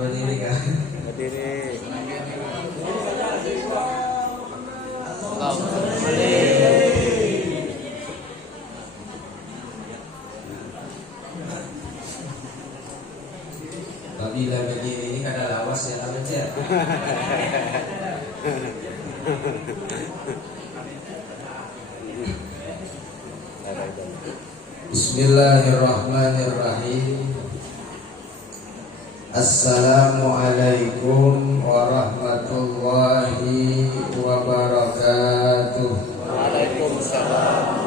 berdiri kan? Berdiri. Bila berdiri ini kada lawas ya kan aja. Bismillahirrahmanirrahim. Assalamualaikum warahmatullahi wabarakatuh. Waalaikumsalam.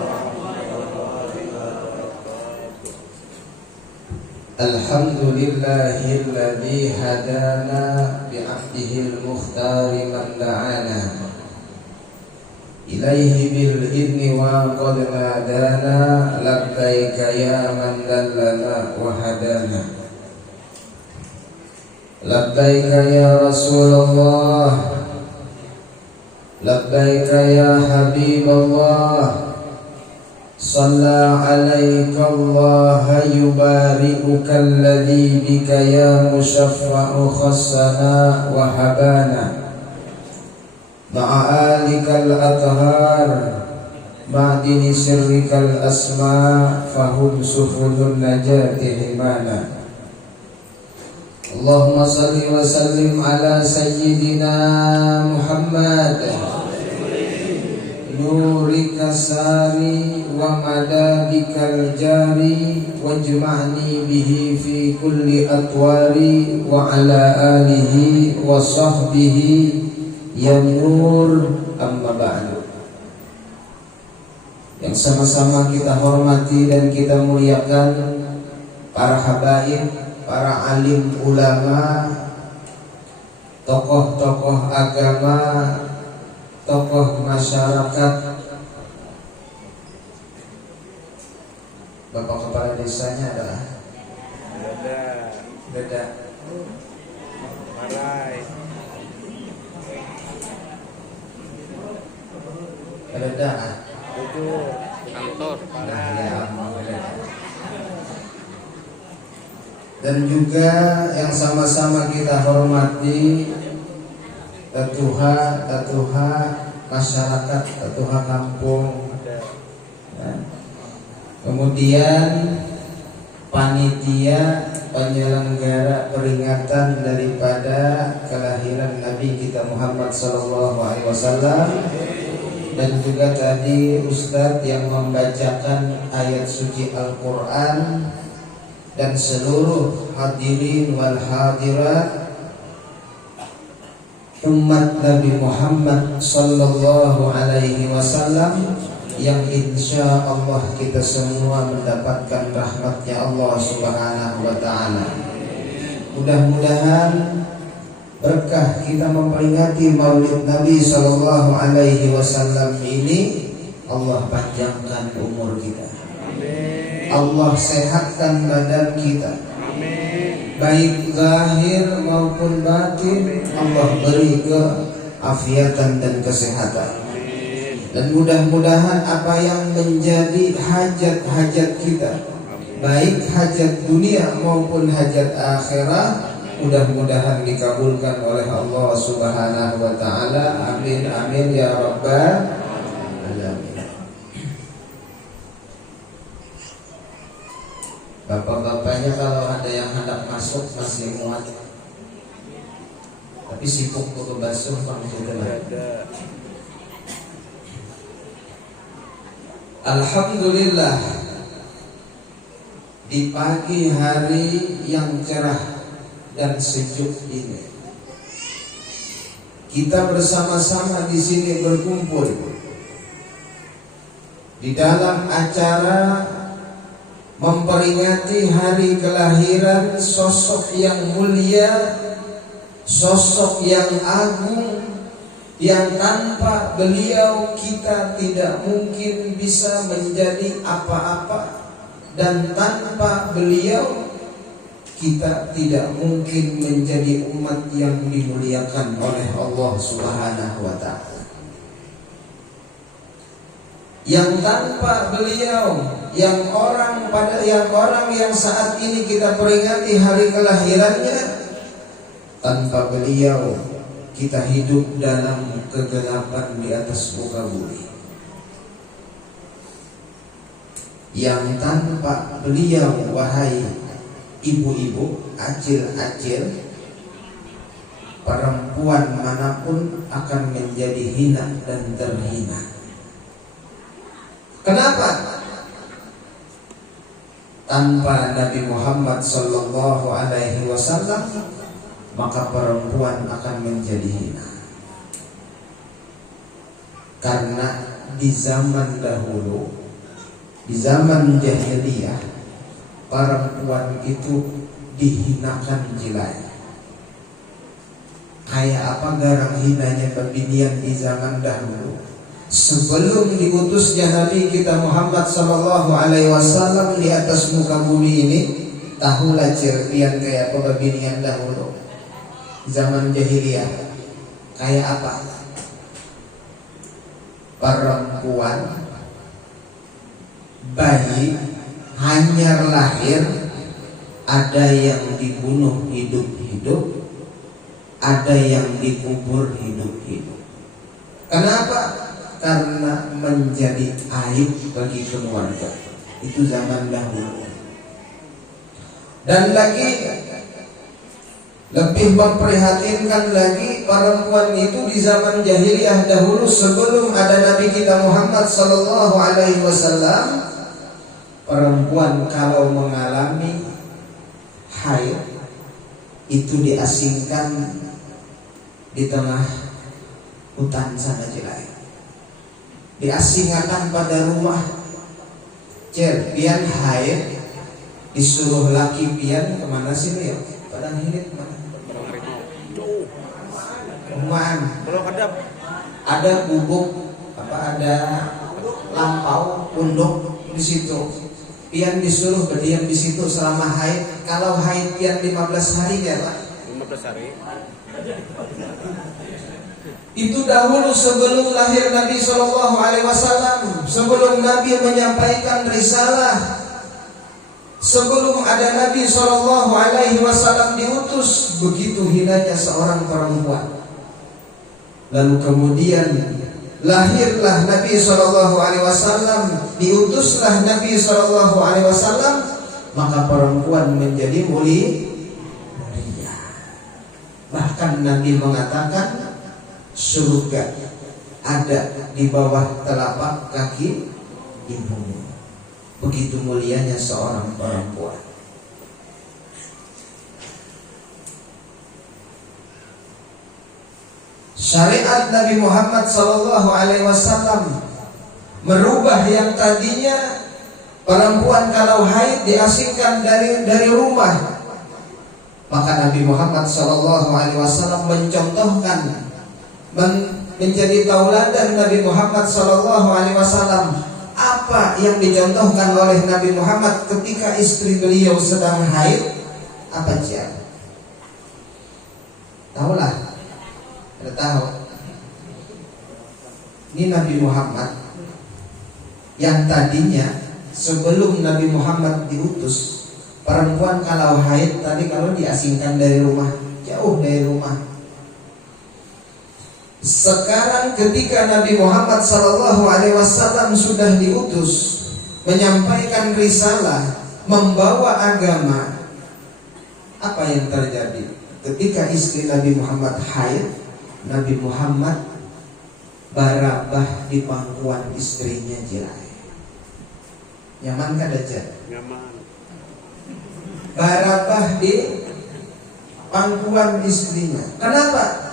Alhamdulillahilladzi hadana bi'abdihil mukhtari man da'ana ilaihi bil idni wa qad nadana labbaika ya man dallana wa hadana labbaika ya Rasulullah labbaika ya Habiballah Salla alaika Allah yubari'uka alladhi bika ya musyaffa'u khassana wa habana ma'alikal athhar ma'dini sirrikal asma fahum sufulun najati himana Allahumma salli wa sallim ala sayyidina Muhammad nurika sari wa madadikal jari wajma'ni bihi fi kulli atwari wa ala alihi wa sahbihi ya nur amma ba'du. Yang sama-sama kita hormati dan kita muliakan para habaib, para alim ulama, tokoh-tokoh agama, tokoh masyarakat. Bapak kepala desanya adalah Beda Marai. Beda Itu kantor. Dan juga yang sama-sama kita hormati Tatuha masyarakat, Tatuha kampung. Kemudian panitia penyelenggara peringatan daripada kelahiran Nabi kita Muhammad SAW, dan juga tadi Ustadz yang membacakan ayat suci Al-Quran, dan seluruh hadirin wal hadirat umat Nabi Muhammad sallallahu alaihi wasallam yang insya Allah kita semua mendapatkan rahmatnya Allah subhanahu wa ta'ala. Mudah-mudahan berkah kita memperingati maulid Nabi sallallahu alaihi wasallam ini, Allah panjangkan umur kita, Allah sehatkan badan kita, baik zahir maupun batin, Allah beri keafiatan dan kesehatan. Dan mudah-mudahan apa yang menjadi hajat-hajat kita, baik hajat dunia maupun hajat akhirat, mudah-mudahan dikabulkan oleh Allah subhanahu wa ta'ala. Amin amin ya rabbal alamin. Bapak-bapaknya kalau ada yang hendak masuk masih muat, tapi sibuk untuk basuh panggilan. Alhamdulillah, di pagi hari yang cerah dan sejuk ini kita bersama-sama di sini berkumpul di dalam acara memperingati hari kelahiran sosok yang mulia, sosok yang agung, yang tanpa beliau kita tidak mungkin bisa menjadi apa-apa, dan tanpa beliau kita tidak mungkin menjadi umat yang dimuliakan oleh Allah subhanahu wa ta'ala. Yang tanpa beliau, yang orang yang saat ini kita peringati hari kelahirannya, Tanpa beliau kita hidup dalam kegelapan di atas muka bumi. Yang tanpa beliau, wahai ibu-ibu, acil-acil, perempuan manapun akan menjadi hina dan terhina. Kenapa? Tanpa Nabi Muhammad sallallahu alaihi wasallam, maka perempuan akan menjadi hina. Karena di zaman dahulu, di zaman jahiliyah, perempuan itu dihinakan jilai. Kayak apa garang hinanya pembinian di zaman dahulu. Sebelum diutusnya Nabi kita Muhammad sallallahu alaihi wasallam di atas muka bumi ini, tahulah cerpian kayak apa pembinian dahulu. Zaman jahiliyah kayak apa? Perempuan bayi hanyar lahir, ada yang dibunuh hidup-hidup, ada yang dikubur hidup-hidup. Kenapa? Karena menjadi aib bagi keluarga. Itu zaman dahulu. Dan lagi lebih memprihatinkan lagi, perempuan itu di zaman jahiliyah dahulu sebelum ada Nabi kita Muhammad sallallahu alaihi wasallam, perempuan kalau mengalami haid itu diasingkan di tengah hutan sana Cilai. Diasingkan pada rumah. Pian haid disuruh laki pian kemana sih ya? Padang hilit mana? Kumaan. Ada gubuk apa, ada lampau punduk di situ. Pian disuruh berdiam di situ selama haid. Kalau haid pian 15 hari ya Pak. 15 hari. Itu dahulu sebelum lahir Nabi sallallahu alaihi wasallam, sebelum Nabi menyampaikan risalah, sebelum ada Nabi sallallahu alaihi wasallam diutus, begitu hinanya seorang perempuan. Lalu kemudian lahirlah Nabi sallallahu alaihi wasallam, diutuslah Nabi sallallahu alaihi wasallam, maka perempuan menjadi mulia. Bahkan Nabi mengatakan surga ada di bawah telapak kaki ibumu. Begitu mulianya seorang perempuan. Syariat Nabi Muhammad sallallahu alaihi wasallam merubah yang tadinya perempuan kalau haid diasingkan dari rumah. Maka Nabi Muhammad sallallahu alaihi wasallam mencontohkan, menjadi tauladan Nabi Muhammad sallallahu alaihi wasallam. Apa yang dicontohkan oleh Nabi Muhammad ketika istri beliau sedang haid? Apa dia? Tahulah. Ada tahu. Ini Nabi Muhammad yang tadinya sebelum Nabi Muhammad diutus, perempuan kalau haid tadi kalau diasingkan dari rumah, jauh dari rumah. Sekarang ketika Nabi Muhammad sallallahu alaihi wasallam sudah diutus, menyampaikan risalah, membawa agama, apa yang terjadi? Ketika istri Nabi Muhammad haid, Nabi Muhammad barabah di pangkuan istrinya Jirai. Nyaman kan aja? Nyaman. Barabah di pangkuan istrinya. Kenapa?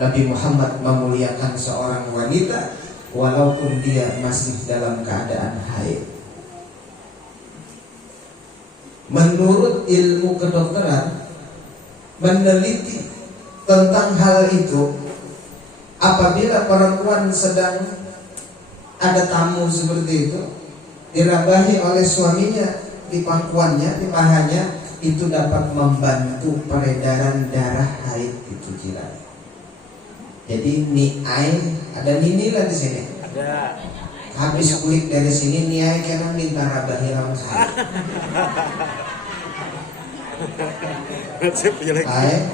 Nabi Muhammad memuliakan seorang wanita walaupun dia masih dalam keadaan haid. Menurut ilmu kedokteran, meneliti tentang hal itu, apabila perempuan sedang ada tamu seperti itu, dirabahi oleh suaminya di pangkuannya, di pahanya, itu dapat membantu peredaran darah haid itu Jirai. Jadi niai, ada nini lah di sini. Ada. Habis kulit dari sini niai karena minta rabahi rambut haid. Nasib jelek. Kayak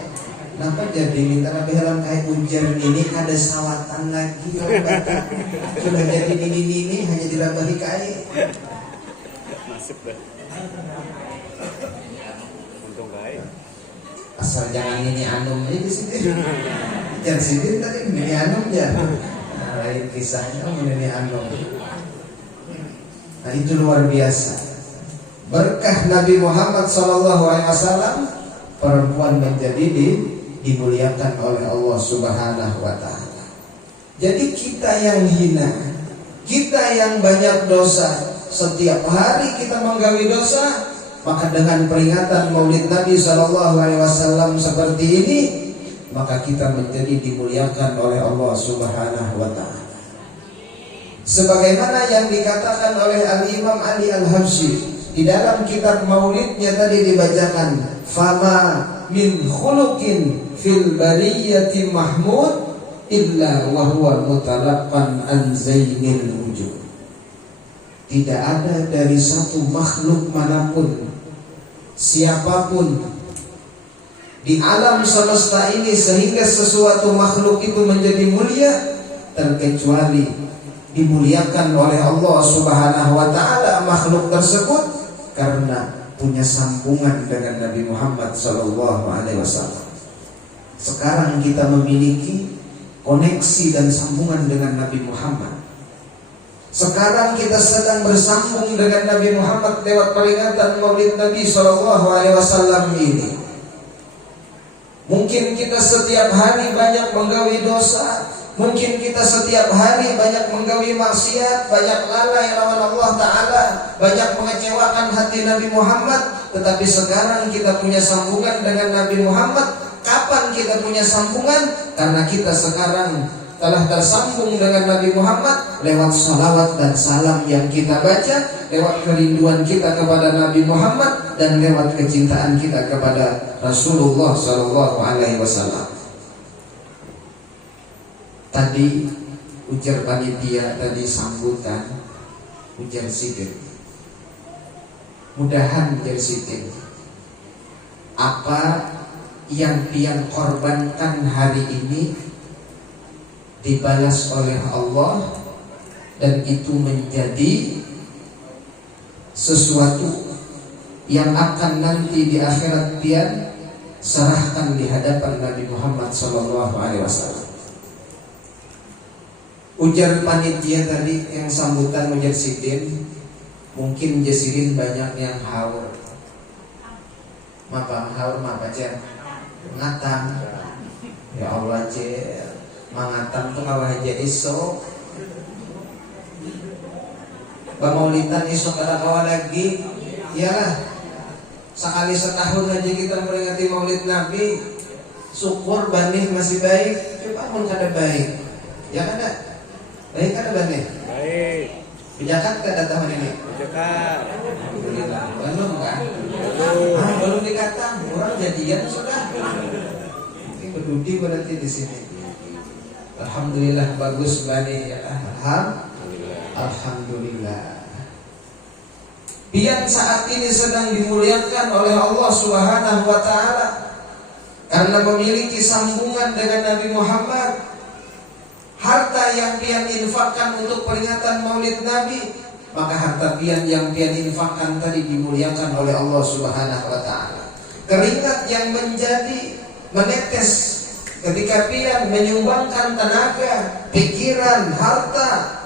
kenapa jadi minta nabi helm kayak ujar ini ada sawatan lagi sudah jadi ini hanya dilambahi kayak Nasib dah. Untung kaya. asal jangan ini anum aja di sini. Jangan sini tadi ini anum ya. Nah, lain kisahnya ini anum. Nah itu luar biasa. Berkah Nabi Muhammad SAW, perempuan menjadi dimuliakan oleh Allah Subhanahu wa Ta'ala. Jadi kita yang hina, kita yang banyak dosa, setiap hari kita menggawi dosa, maka dengan peringatan Maulid Nabi SAW seperti ini, maka kita menjadi dimuliakan oleh Allah Subhanahu wa Ta'ala. Sebagaimana yang dikatakan oleh Al-Imam Ali Al-Habsyi di dalam kitab Maulidnya tadi dibacakan, fama min khuluqin fil bariyati mahmud illa wa huwa mutalaqqan an zainil wujud. Tidak ada dari satu makhluk manapun, siapapun di alam semesta ini sehingga sesuatu makhluk itu menjadi mulia, terkecuali dimuliakan oleh Allah Subhanahu wa Ta'ala makhluk tersebut karena punya sambungan dengan Nabi Muhammad SAW. Sekarang kita memiliki koneksi dan sambungan dengan Nabi Muhammad. Sekarang kita sedang bersambung dengan Nabi Muhammad lewat peringatan Maulid Nabi SAW ini. Mungkin kita setiap hari banyak menggawi dosa, mungkin kita setiap hari banyak menggawi maksiat, banyak lalai lawan Allah Ta'ala, banyak mengecewakan hati Nabi Muhammad. Tetapi sekarang kita punya sambungan dengan Nabi Muhammad. Kapan kita punya sambungan? Karena kita sekarang telah tersambung dengan Nabi Muhammad lewat salawat dan salam yang kita baca, lewat kerinduan kita kepada Nabi Muhammad, dan lewat kecintaan kita kepada Rasulullah SAW. Tadi ujar panitia, tadi sambutan, ujar sidir. Mudahan ujar sidir, apa yang pian korbankan hari ini dibalas oleh Allah, dan itu menjadi sesuatu yang akan nanti di akhirat pian serahkan di hadapan Nabi Muhammad SAW. Ujar panitia tadi yang sambutan ujar sidin, mungkin jasirin banyak yang haur. Mapa haur mapa cer ngatam. Ya Allah cer, mangatam tuh kawah aja esok. Bamaulitan esok ada kawa lagi. Iyalah, sekali setahun aja kita meringati Maulid Nabi. Syukur banih masih baik. Coba pun kada baik, ya kada? Baik kada banih? Baik. Di Jakarta ada tahun ini? Di Jakarta. Alhamdulillah. Belum kan? Belum. Belum dikata. Orang jadian sudah. Ini berdudi berarti di sini. Alhamdulillah bagus bani ya. Alhamdulillah. Pian saat ini sedang dimuliakan oleh Allah Subhanahu wa Ta'ala karena memiliki sambungan dengan Nabi Muhammad. Harta yang pian infakkan untuk peringatan Maulid Nabi, maka harta pian yang pian infakkan tadi dimuliakan oleh Allah Subhanahu wa Ta'ala. Keringat yang menjadi menetes ketika pian menyumbangkan tenaga, pikiran, harta,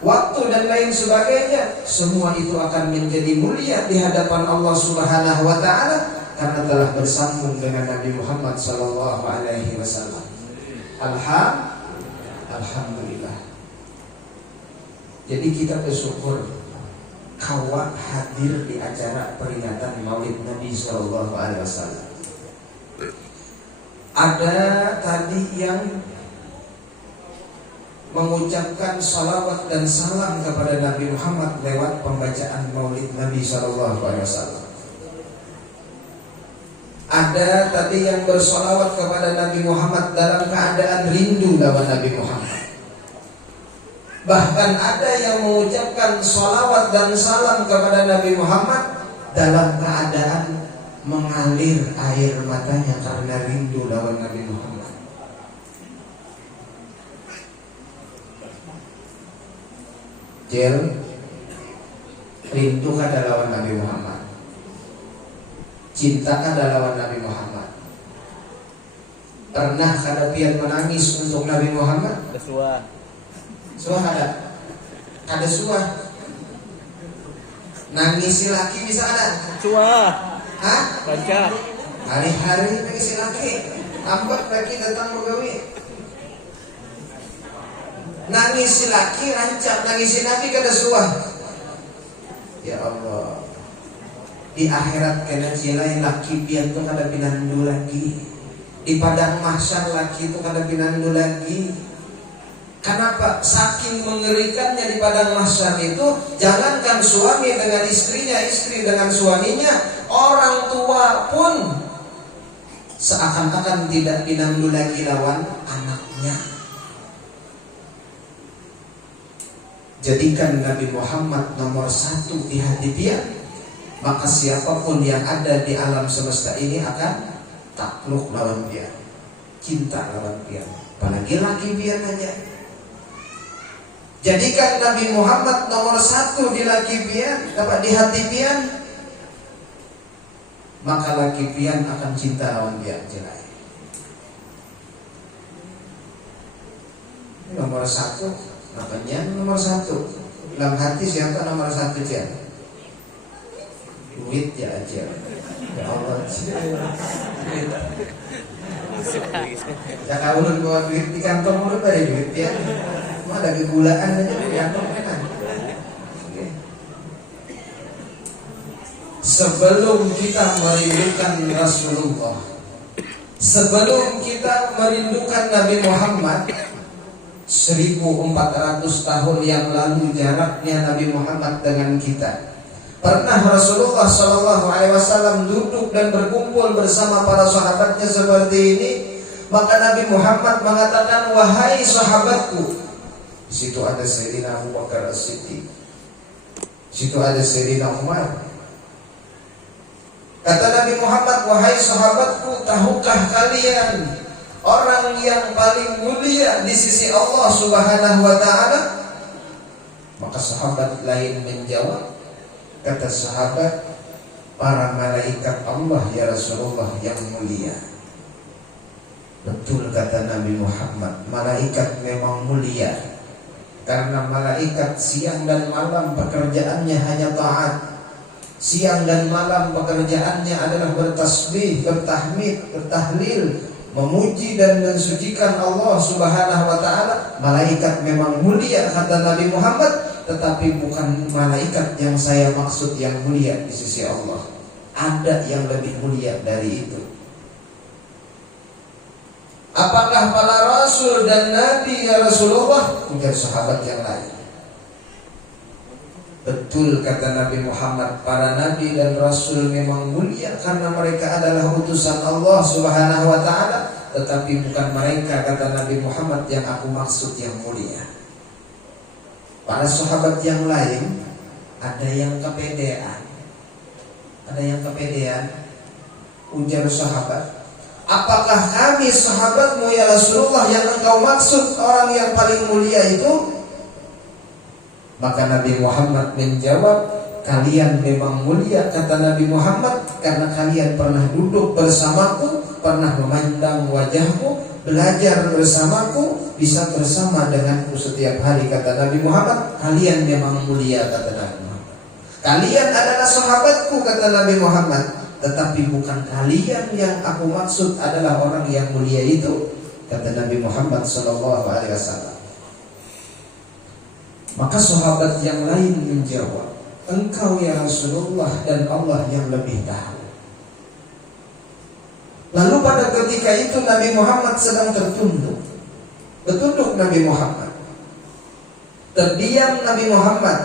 waktu dan lain sebagainya, semua itu akan menjadi mulia di hadapan Allah Subhanahu wa Ta'ala karena telah bersambung dengan Nabi Muhammad SAW. Alhamdulillah. Jadi kita bersyukur kawa hadir di acara peringatan Maulid Nabi SAW. Ada tadi yang mengucapkan salawat dan salam kepada Nabi Muhammad lewat pembacaan Maulid Nabi SAW. Ada tadi yang bersalawat kepada Nabi Muhammad dalam keadaan rindu lawan Nabi Muhammad. Bahkan ada yang mengucapkan salawat dan salam kepada Nabi Muhammad dalam keadaan mengalir air matanya karena rindu lawan Nabi Muhammad. Jel, rindu kada lawan Nabi Muhammad, cinta kada lawan Nabi Muhammad. Pernah kada pian menangis untuk Nabi Muhammad? Ada suah. Suah ada? Ada suah. Nangisi laki bisa ada? Suah. Hah? Lancar. Hari-hari nangisi laki, lambat laki datang begawi. Nangisi laki rancak, nangisi Nabi kada suah. Ya Allah, di akhirat kena jilai laki pian tu kada pinandu lagi. Di padang mahsyar laki itu kada pinandu lagi. Kenapa? Saking mengerikannya di padang mahsyar itu, jangankan suami dengan istrinya, istri dengan suaminya, orang tua pun seakan-akan tidak pinandu lagi lawan anaknya. Jadikan Nabi Muhammad nomor satu di hati dia, maka siapapun yang ada di alam semesta ini akan takluk lawan dia, cinta lawan dia. Apalagi laki pian aja. Jadikan Nabi Muhammad nomor satu di laki pian, dapat di hati pian, maka laki pian akan cinta lawan dia jelai. Nomor satu, namanya nomor satu. Dalam hati siapa nomor satu dia? Duit ya aja. Ya Allah. Jangan ulun bawa duit di kantong ulun dari duit ya. Cuma ada kegulaan aja di kantong kan. Sebelum kita merindukan Rasulullah, sebelum kita merindukan Nabi Muhammad, 1400 tahun yang lalu jaraknya Nabi Muhammad dengan kita. Pernah Rasulullah SAW duduk dan berkumpul bersama para sahabatnya seperti ini. Maka Nabi Muhammad mengatakan, wahai sahabatku. Di situ ada Sayyidina Abu Bakar As-Siddiq, di situ ada Sayyidina Umar. Kata Nabi Muhammad, wahai sahabatku, tahukah kalian orang yang paling mulia di sisi Allah Subhanahu wa ta'ala? Maka sahabat lain menjawab, kata sahabat, para malaikat Allah ya Rasulullah yang mulia. Betul kata Nabi Muhammad, malaikat memang mulia. Karena malaikat siang dan malam pekerjaannya hanya taat. Siang dan malam pekerjaannya adalah bertasbih, bertahmid, bertahlil, memuji dan mensucikan Allah Subhanahu wa ta'ala. Malaikat memang mulia kata Nabi Muhammad, tetapi bukan malaikat yang saya maksud yang mulia di sisi Allah. Ada yang lebih mulia dari itu. Apakah para rasul dan nabi ya Rasulullah? Ujar sahabat yang lain. Betul kata Nabi Muhammad, para nabi dan rasul memang mulia karena mereka adalah utusan Allah Subhanahu wa ta'ala. Tetapi bukan mereka kata Nabi Muhammad yang aku maksud yang mulia. Para sahabat yang lain ada yang kepedean. Ada yang kepedean. Ujar sahabat, apakah kami sahabatmu ya Rasulullah yang engkau maksud orang yang paling mulia itu? Maka Nabi Muhammad menjawab, kalian memang mulia kata Nabi Muhammad karena kalian pernah duduk bersamaku, pernah memandang wajahku, belajar bersamaku, bisa bersama denganku setiap hari kata Nabi Muhammad. Kalian memang mulia kata Nabi Muhammad. Kalian adalah sahabatku kata Nabi Muhammad. Tetapi bukan kalian yang aku maksud adalah orang yang mulia itu kata Nabi Muhammad SAW. Maka sahabat yang lain menjawab, engkau ya Rasulullah dan Allah yang lebih tahu. Lalu pada ketika itu Nabi Muhammad sedang tertunduk. Bertunduk Nabi Muhammad. Terdiam Nabi Muhammad.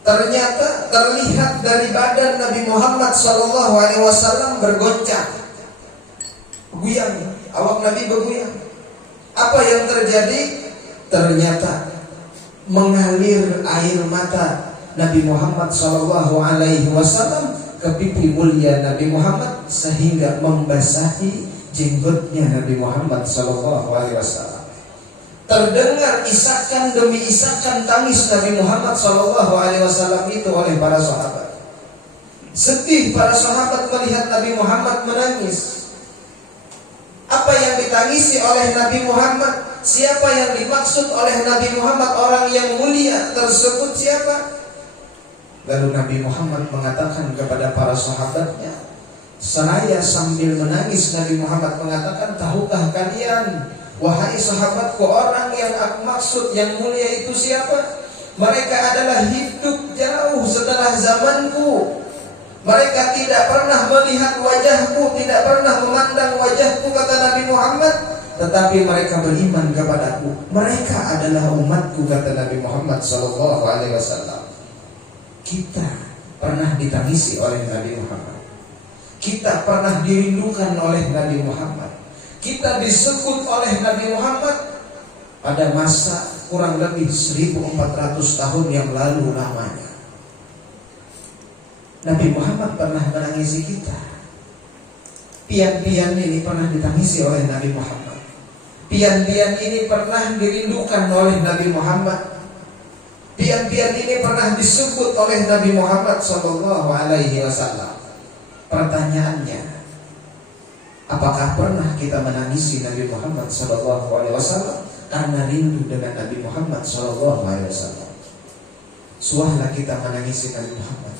Ternyata terlihat dari badan Nabi Muhammad SAW bergoncang, goyang, awak Nabi bergoyang. Apa yang terjadi? Ternyata mengalir air mata Nabi Muhammad SAW ke pipi mulia Nabi Muhammad sehingga membasahi jenggotnya Nabi Muhammad sallallahu alaihi wasallam. Terdengar isakan demi isakan tangis Nabi Muhammad sallallahu alaihi wasallam itu oleh para sahabat. Sedih para sahabat melihat Nabi Muhammad menangis. Apa yang ditangisi oleh Nabi Muhammad? Siapa yang dimaksud oleh Nabi Muhammad? Orang yang mulia tersebut siapa? Lalu Nabi Muhammad mengatakan kepada para sahabatnya, seraya sambil menangis Nabi Muhammad mengatakan, tahukah kalian, wahai sahabatku, orang yang aku maksud yang mulia itu siapa? Mereka adalah hidup jauh setelah zamanku. Mereka tidak pernah melihat wajahku, tidak pernah memandang wajahku, kata Nabi Muhammad, tetapi mereka beriman kepadaku. Mereka adalah umatku, kata Nabi Muhammad sallallahu alaihi wasallam. Kita pernah ditangisi oleh Nabi Muhammad. Kita pernah dirindukan oleh Nabi Muhammad. Kita disebut oleh Nabi Muhammad pada masa kurang lebih 1400 tahun yang lalu lamanya. Nabi Muhammad pernah menangisi kita. Pian-pian ini pernah ditangisi oleh Nabi Muhammad. Pian-pian ini pernah dirindukan oleh Nabi Muhammad. Pian-pian ini pernah disebut oleh Nabi Muhammad sallallahu alaihi wasallam. Pertanyaannya, apakah pernah kita menangisi Nabi Muhammad sallallahu alaihi wasallam karena rindu dengan Nabi Muhammad sallallahu alaihi wasallam? Suahlah kita menangisi Nabi Muhammad.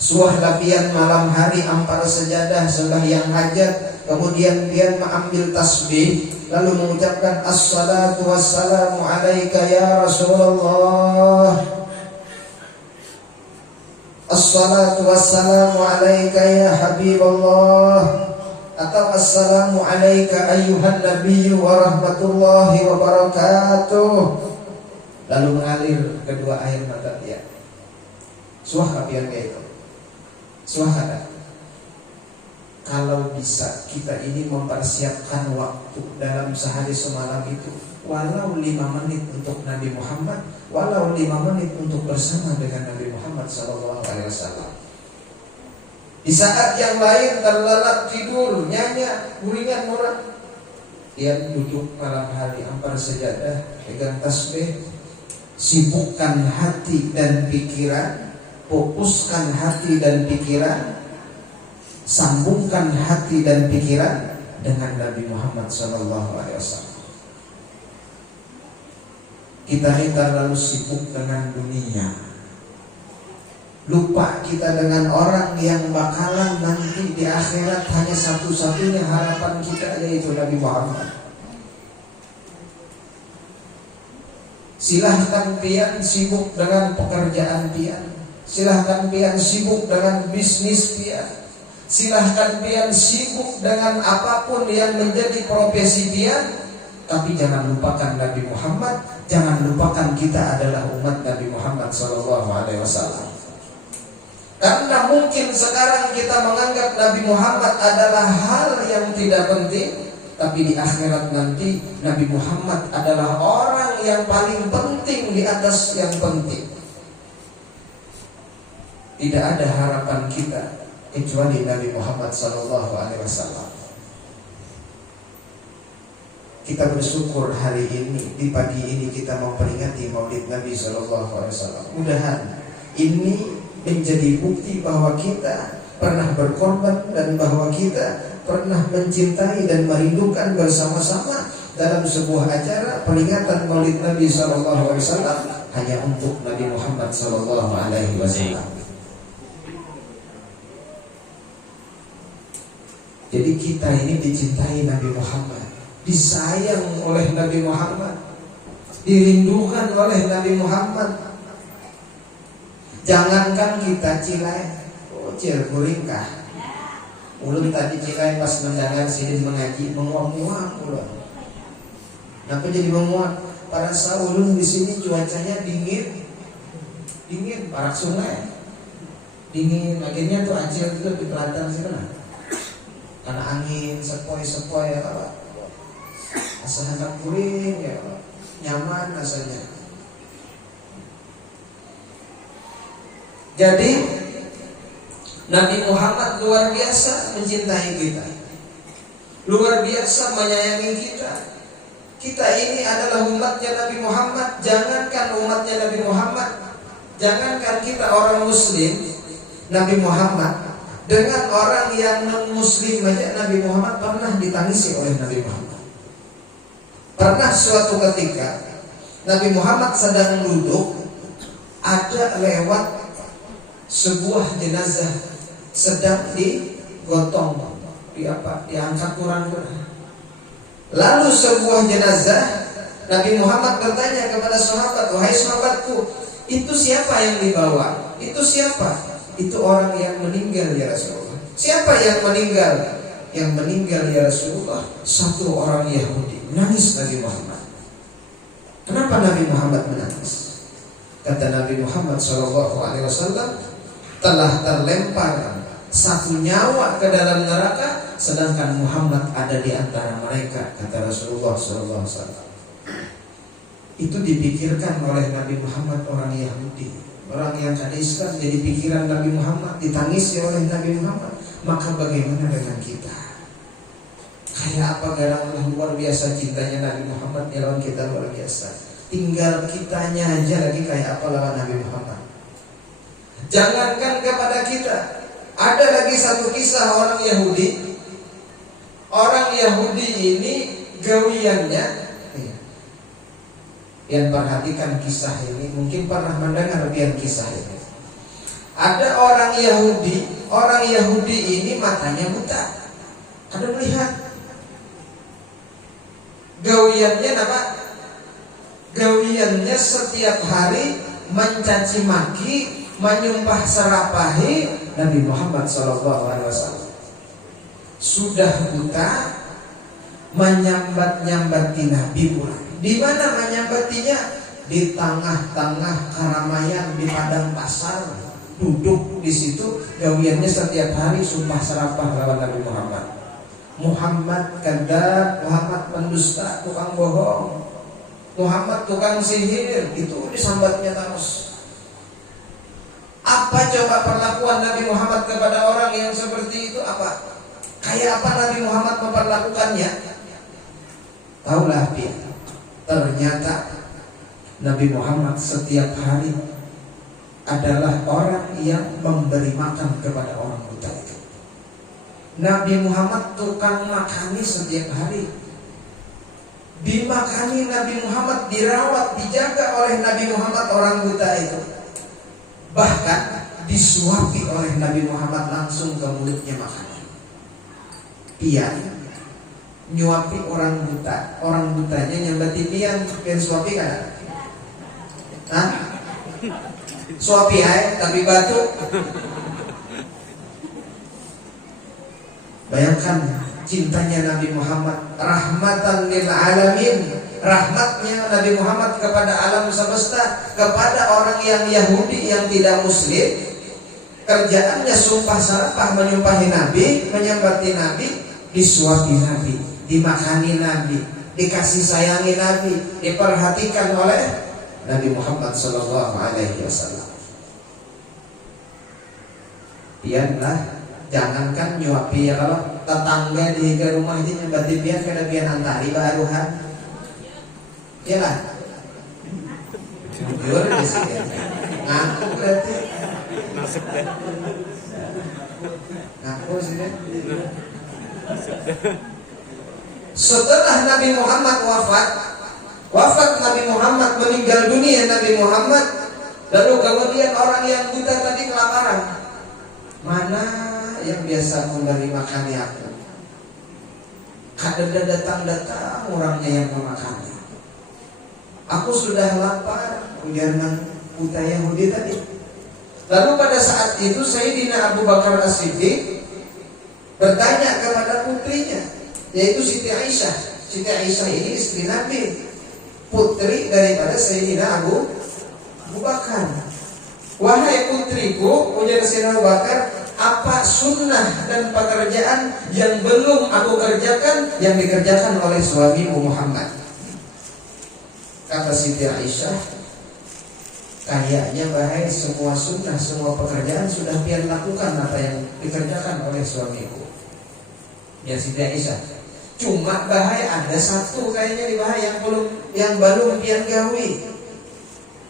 Suahlah pian malam hari ampar sejadah sembahyang hajat, kemudian pian mengambil tasbih, lalu mengucapkan assalatu wassalamu alaika ya Rasulullah, assalatu wassalamu alaika ya Habiballah, atau assalamu alaika ayyuhan nabiyyu wa rahmatullahi wa barakatuh. Lalu mengalir kedua air mata dia. Suah pian itu. Suahana. Kalau bisa kita ini mempersiapkan waktu dalam sehari semalam itu, walau 5 menit untuk Nabi Muhammad, walau 5 menit untuk bersama dengan Nabi Muhammad sallallahu alaihi wasallam. Di saat yang lain terlelap tidur, nyanyi, guringan orang, dia duduk malam hari ampar sejadah, pegang tasbih, sibukkan hati dan pikiran, fokuskan hati dan pikiran, sambungkan hati dan pikiran dengan Nabi Muhammad sallallahu alaihi wasallam. Kita ini terlalu sibuk dengan dunia, lupa kita dengan orang yang bakalan nanti di akhirat hanya satu-satunya harapan kita, yaitu Nabi Muhammad. Silahkan pian sibuk dengan pekerjaan pian, silahkan pian sibuk dengan bisnis pian, silahkan pian sibuk dengan apapun yang menjadi profesi pian, tapi jangan lupakan Nabi Muhammad, jangan lupakan kita adalah umat Nabi Muhammad sallallahu alaihi wasallam. Karena mungkin sekarang kita menganggap Nabi Muhammad adalah hal yang tidak penting, tapi di akhirat nanti Nabi Muhammad adalah orang yang paling penting di atas yang penting. Tidak ada harapan kita kecuali Nabi Muhammad sallallahu alaihi wasallam. Kita bersyukur hari ini, di pagi ini kita memperingati Maulid Nabi sallallahu alaihi wasallam. Mudah-mudahan ini menjadi bukti bahwa kita pernah berkorban dan bahwa kita pernah mencintai dan merindukan bersama-sama dalam sebuah acara peringatan Maulid Nabi sallallahu alaihi wasallam hanya untuk Nabi Muhammad sallallahu alaihi wasallam. Jadi kita ini dicintai Nabi Muhammad, disayang oleh Nabi Muhammad, dirindukan oleh Nabi Muhammad. Jangankan kita cilai, guringkah. Ulun tadi cilai pas mendengar sidin mengaji, menguap-nguap ulun. Kenapa jadi menguap? Pada saat ulun di sini cuacanya dingin, parak sungai, dingin. Akhirnya tuh acil itu lebih kelihatan sih kan? Karena angin sepoi-sepoi ya Pak. Asa hendak kuring ya Pak. Nyaman rasanya. Jadi Nabi Muhammad luar biasa mencintai kita, luar biasa menyayangi kita. Kita ini adalah umatnya Nabi Muhammad. Jangankan umatnya Nabi Muhammad, jangankan kita orang muslim, Nabi Muhammad dengan orang yang non-muslim aja Nabi Muhammad pernah ditangisi oleh Nabi Muhammad. Pernah suatu ketika Nabi Muhammad sedang duduk, ada lewat sebuah jenazah sedang digotong, diangkat Quran. Lalu sebuah jenazah, Nabi Muhammad bertanya kepada sahabat, wahai sahabatku, itu siapa yang dibawa? Itu siapa? Itu orang yang meninggal ya Rasulullah. Siapa yang meninggal? Yang meninggal ya Rasulullah, satu orang Yahudi. Nangis Nabi Muhammad. Kenapa Nabi Muhammad menangis? Kata Nabi Muhammad SAW, telah terlempar satu nyawa ke dalam neraka, sedangkan Muhammad ada di antara mereka, kata Rasulullah SAW. Itu dipikirkan oleh Nabi Muhammad orang Yahudi, orang yang kada Islam. Jadi pikiran Nabi Muhammad, ditangisi oleh Nabi Muhammad. Maka bagaimana dengan kita? Kayak apa garanglah luar biasa cintanya Nabi Muhammad ya lawan kita luar biasa. Tinggal kitanya aja lagi kayak apa lawan Nabi Muhammad. Jangankan kepada kita, ada lagi satu kisah orang Yahudi. Orang Yahudi ini gawiannya, yang perhatikan kisah ini mungkin pernah mendengar biar kisah ini. Ada orang Yahudi ini matanya buta, kada melihat. Gawiannya apa? Gawiannya setiap hari mencaci maki, menyumpah serapahi Nabi Muhammad SAW. Sudah buta, menyambat-nyambati Nabi pula. Di mana menyambatinya? Di tengah-tengah keramaian di padang pasar, duduk di situ. Gawiannya setiap hari sumpah serapah lawan Nabi Muhammad. Muhammad kadzab, Muhammad pendusta, tukang bohong, Muhammad tukang sihir. Itu disambatnya terus. Apa coba perlakuan Nabi Muhammad kepada orang yang seperti itu? Apa? Kayak apa Nabi Muhammad memperlakukannya? Taulah dia. Ternyata Nabi Muhammad setiap hari adalah orang yang memberi makan kepada orang buta itu. Nabi Muhammad tukang makani setiap hari. Dimakani Nabi Muhammad, dirawat, dijaga oleh Nabi Muhammad orang buta itu. Bahkan disuapi oleh Nabi Muhammad langsung ke mulutnya makanan. Pian nyuapi orang buta, orang butanya nyambati pian suapi kan? Hah? Suapi hai tapi batu. Bayangkan cintanya Nabi Muhammad, rahmatan lil alamin, rahmatnya Nabi Muhammad kepada alam semesta, kepada orang yang Yahudi yang tidak muslim. Kerjaannya sumpah serapah, menyumpahi Nabi, menyambati Nabi, disuapi Nabi, dimakani Nabi, dikasih sayangi Nabi, diperhatikan oleh Nabi Muhammad SAW. Pianlah, jangankan nyuapi ya, kalau tetangga di rumah ini nyambati pian kada pian antari baruhan. Iyalah. Jujur di sini. Ngaku berarti. Nasib deh. Ngaku sini. Setelah Nabi Muhammad wafat Nabi Muhammad, meninggal dunia Nabi Muhammad, lalu kemudian orang yang buta tadi kelaparan. Mana yang biasa memberi makan aku? Kada datang orangnya yang memakannya. Aku sudah lapar, ujarnya buta Yahudi tadi. Lalu pada saat itu Sayyidina Abu Bakar As-Siddiq bertanya kepada putrinya, yaitu Siti Aisyah. Siti Aisyah ini istri Nabi, putri daripada Sayyidina Abu Bakar. Wahai putriku, ujar Sayyidina Abu Bakar, apa sunnah dan pekerjaan yang belum aku kerjakan yang dikerjakan oleh suamimu Muhammad? Kata Siti Aisyah, kayaknya bahaya semua sunnah, semua pekerjaan sudah pian lakukan apa yang dikerjakan oleh suamiku. Ya Siti Aisyah. Cuma bahaya ada satu kayaknya di bahaya yang belum pian gawi.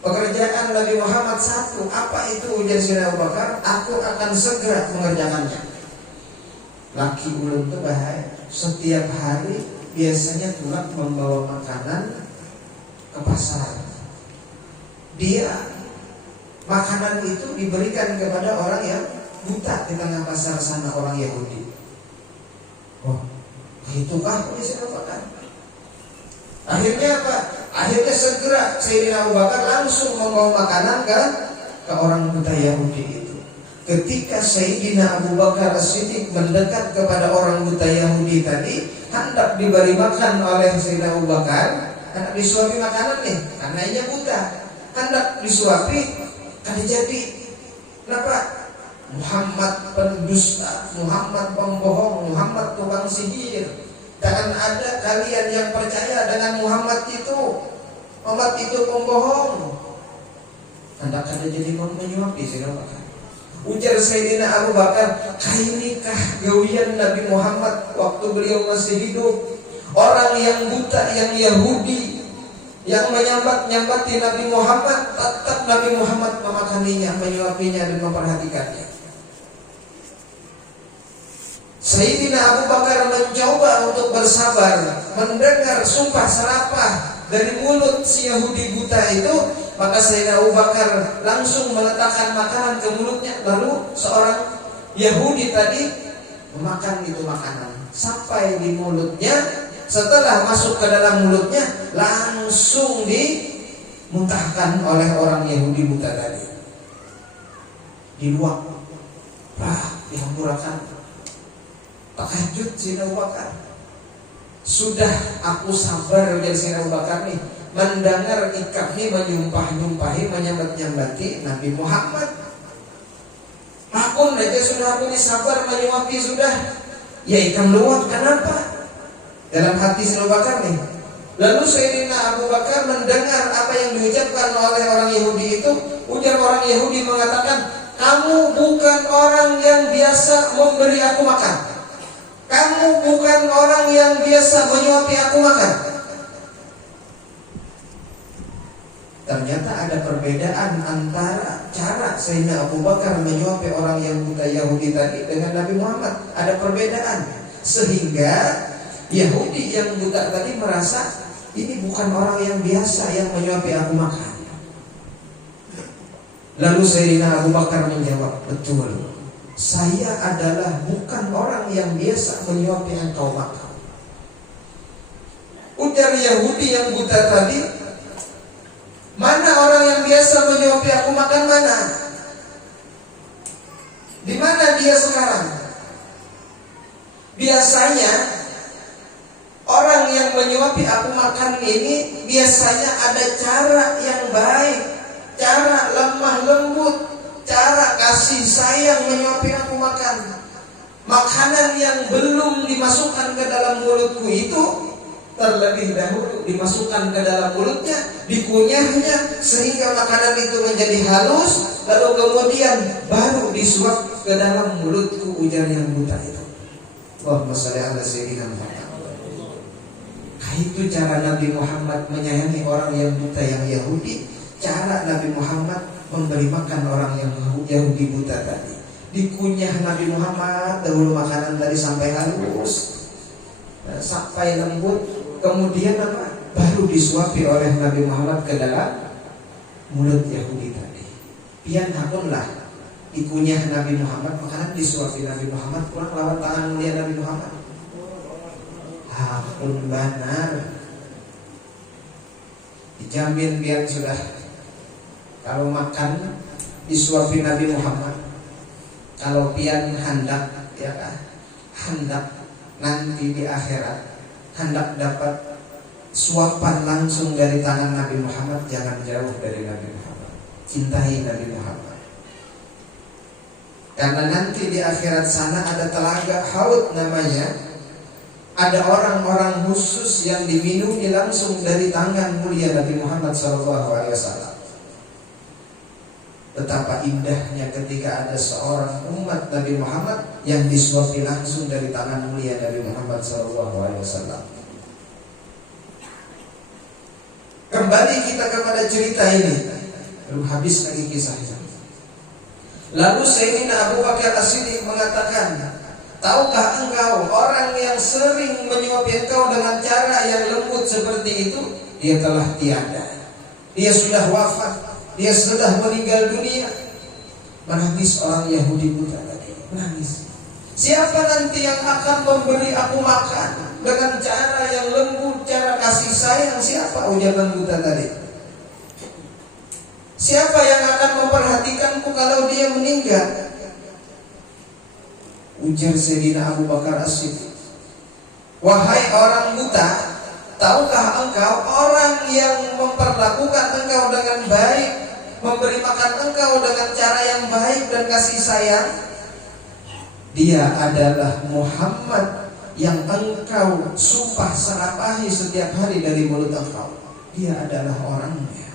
Pekerjaan Nabi Muhammad satu, apa itu? Ujar Sayyidina Abu Bakar, aku akan segera mengerjakannya. Laki ulun itu bahaya. Setiap hari biasanya pulang membawa makanan ke pasar. Dia makanan itu diberikan kepada orang yang buta di tengah pasar sana, orang Yahudi. Oh, itukah Ujar Sayyidina Abu Bakar? Akhirnya apa? Akhirnya segera Sayyidina Abu Bakar langsung membawa makanan ke orang buta Yahudi itu. Ketika Sayyidina Abu Bakar As-Siddiq mendekat kepada orang buta Yahudi tadi, hendak diberi makan oleh Sayyidina Abu Bakar, hendak disuapi makanan nih, karena ia buta, hendak disuapi, kan jadi kenapa? Muhammad pendusta, Muhammad pembohong, Muhammad tukang sihir. Jangan ada kalian yang percaya dengan Muhammad itu. Muhammad itu pembohong. Hendak ada jadi menyuapi Sayyidina Abu Bakar. Ujar Sayyidina Abu Bakar, kainikah gawian Nabi Muhammad waktu beliau masih hidup? Orang yang buta, yang Yahudi, yang menyambat-nyambati Nabi Muhammad, tetap Nabi Muhammad memakaninya, menyuapinya dan memperhatikannya. Sayyidina Abu Bakar mencoba untuk bersabar mendengar sumpah serapah dari mulut si Yahudi buta itu. Maka Sayyidina Abu Bakar langsung meletakkan makanan ke mulutnya. Lalu seorang Yahudi tadi memakan itu makanan sampai di mulutnya. Setelah masuk ke dalam mulutnya, langsung dimuntahkan oleh orang Yahudi buta tadi. Diluak, dihampurakan. Takjub Sayyidina Abu Bakar. Sudah aku sabar dari Sayyidina Abu Bakar nih mendengar ikatnya menyumpahi, menyambat-nyambati Nabi Muhammad. Aku aja sudah aku sabar menyuapi sudah. Ya ikan luwak kenapa? Dalam hati Sayyidina Abu Bakar nih. Lalu Sayyidina Abu Bakar mendengar apa yang diucapkan oleh orang Yahudi itu. Ujar orang Yahudi mengatakan, kamu bukan orang yang biasa memberi aku makan. Kamu bukan orang yang biasa menyuapi aku makan. Ternyata ada perbedaan antara cara Sayyidina Abu Bakar menyuapi orang yang buta Yahudi tadi dengan Nabi Muhammad. Ada perbedaan. Sehingga Yahudi yang buta tadi merasa ini bukan orang yang biasa yang menyuapi aku makan. Lalu Sayyidina Abu Bakar menjawab, betul. Saya adalah bukan orang yang biasa menyuapi engkau makan. Ujar Yahudi yang buta tadi, mana orang yang biasa menyuapi aku makan mana? Di mana dia sekarang? Biasanya orang yang menyuapi aku makan ini biasanya ada cara yang baik, cara lemah lembut, cara kasih sayang menyuapi aku makan. Makanan yang belum dimasukkan ke dalam mulutku itu terlebih dahulu dimasukkan ke dalam mulutnya, dikunyahnya sehingga makanan itu menjadi halus, lalu kemudian baru disuap ke dalam mulutku, ujar yang buta itu. Allahumma shalli ala sayyidina Muhammad. Itu cara Nabi Muhammad menyayangi orang yang buta yang Yahudi. Cara Nabi Muhammad memberi makan orang yang Yahudi buta tadi. Dikunyah Nabi Muhammad dahulu makanan tadi sampai halus, sampai lembut. Kemudian apa? Baru disuapi oleh Nabi Muhammad ke dalam mulut Yahudi tadi. Pian hakunlah dikunyah Nabi Muhammad, makanan disuapi Nabi Muhammad, kurang lawan tangan mulia Nabi Muhammad. Hakun benar. Dijamin biar sudah. Kalau makan disuapi Nabi Muhammad. Kalau pian hendak, ya kan, hendak nanti di akhirat, hendak dapat suapan langsung dari tangan Nabi Muhammad, jangan jauh dari Nabi Muhammad. Cintai Nabi Muhammad. Karena nanti di akhirat sana ada telaga haud namanya. Ada orang-orang khusus yang diminumi langsung dari tangan mulia Nabi Muhammad SAW. Betapa indahnya ketika ada seorang umat Nabi Muhammad yang disuapi langsung dari tangan mulia Nabi Muhammad SAW. Kembali kita kepada cerita ini. Belum habis lagi kisahnya. Lalu Sayyidina Abu Bakar As-Siddiq mengatakan, tahukah engkau orang yang sering menyuapi engkau dengan cara yang lembut seperti itu, dia telah tiada. Dia sudah wafat. Dia sudah meninggal dunia. Menangis orang Yahudi buta tadi. Menangis. Siapa nanti yang akan memberi aku makan dengan cara yang lembut, cara kasih sayang? Siapa? Ucapan buta tadi. Siapa yang akan memperhatikanku kalau dia meninggal? Ujar Sayyidina Abu Bakar As-Siddiq, wahai orang buta, tahukah engkau orang yang memperlakukan engkau dengan baik, memberi makan engkau dengan cara yang baik dan kasih sayang? Dia adalah Muhammad yang engkau sumpah serapahi setiap hari dari mulut engkau. Dia adalah orangnya.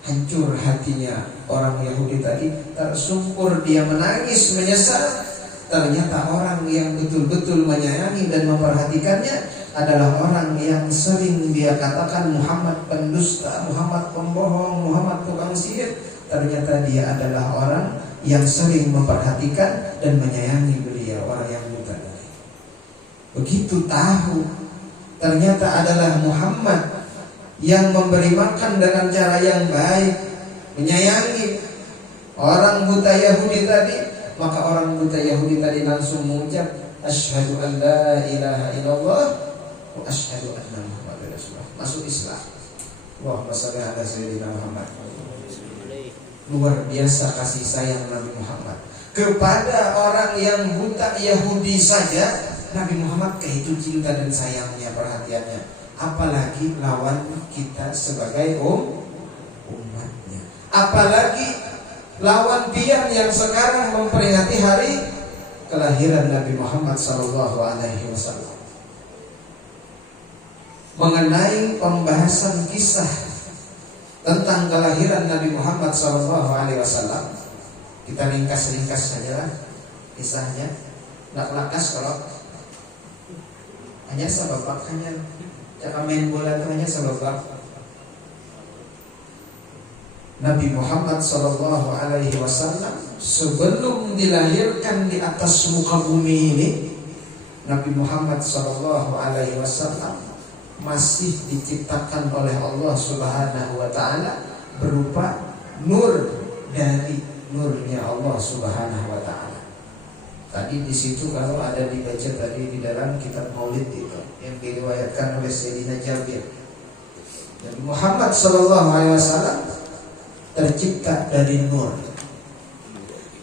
Hancur hatinya orang Yahudi tadi, tersungkur dia menangis menyesal. Ternyata orang yang betul-betul menyayangi dan memperhatikannya adalah orang yang sering dia katakan Muhammad pendusta, Muhammad pembohong, Muhammad tukang sihir. Ternyata dia adalah orang yang sering memperhatikan dan menyayangi beliau, orang yang buta tadi. Begitu tahu ternyata adalah Muhammad yang memberi makan dengan cara yang baik, menyayangi orang buta Yahudi tadi, maka orang buta Yahudi tadi langsung mengucap asyhadu an la ilaha illallah wa asyhadu anna Muhammadar Rasulullah. Masuk Islam. Allahumma shalli ala sayyidina Muhammad. Luar biasa kasih sayang Nabi Muhammad kepada orang yang buta Yahudi saja. Nabi Muhammad begitu cinta dan sayangnya, perhatiannya. Apalagi lawan kita sebagai umatnya. Apalagi lawan pian yang sekarang memperingati hari kelahiran Nabi Muhammad SAW. Mengenai pembahasan kisah tentang kelahiran Nabi Muhammad SAW, kita ringkas-ringkas saja lah kisahnya. Nggak lakas kalau hanya sebab hanya cara main bola itu hanya sebab. Nabi Muhammad SAW sebelum dilahirkan di atas muka bumi ini, Nabi Muhammad SAW masih diciptakan oleh Allah Subhanahu wa Ta'ala berupa nur dari nurnya Allah Subhanahu wa Ta'ala. Tadi di situ kalau ada dibaca tadi di dalam kitab Maulid itu yang diriwayatkan oleh Sayyidina Jabir, Nabi Muhammad SAW tercipta dari nur.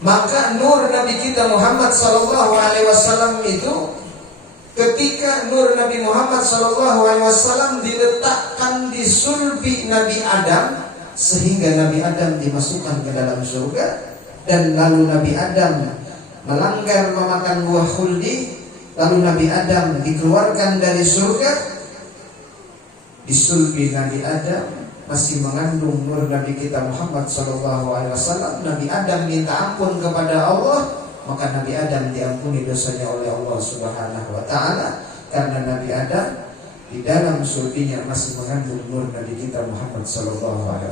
Maka nur Nabi kita Muhammad SAW itu, ketika nur Nabi Muhammad SAW diletakkan di sulbi Nabi Adam, sehingga Nabi Adam dimasukkan ke dalam surga, dan lalu Nabi Adam melanggar memakan buah khuldi, lalu Nabi Adam dikeluarkan dari surga. Di sulbi Nabi Adam masih mengandung nur Nabi kita Muhammad SAW. Nabi Adam minta ampun kepada Allah, maka Nabi Adam diampuni dosanya oleh Allah Subhanahu wa Ta'ala, karena Nabi Adam di dalam sulbinya masih mengandung nur Nabi kita Muhammad SAW.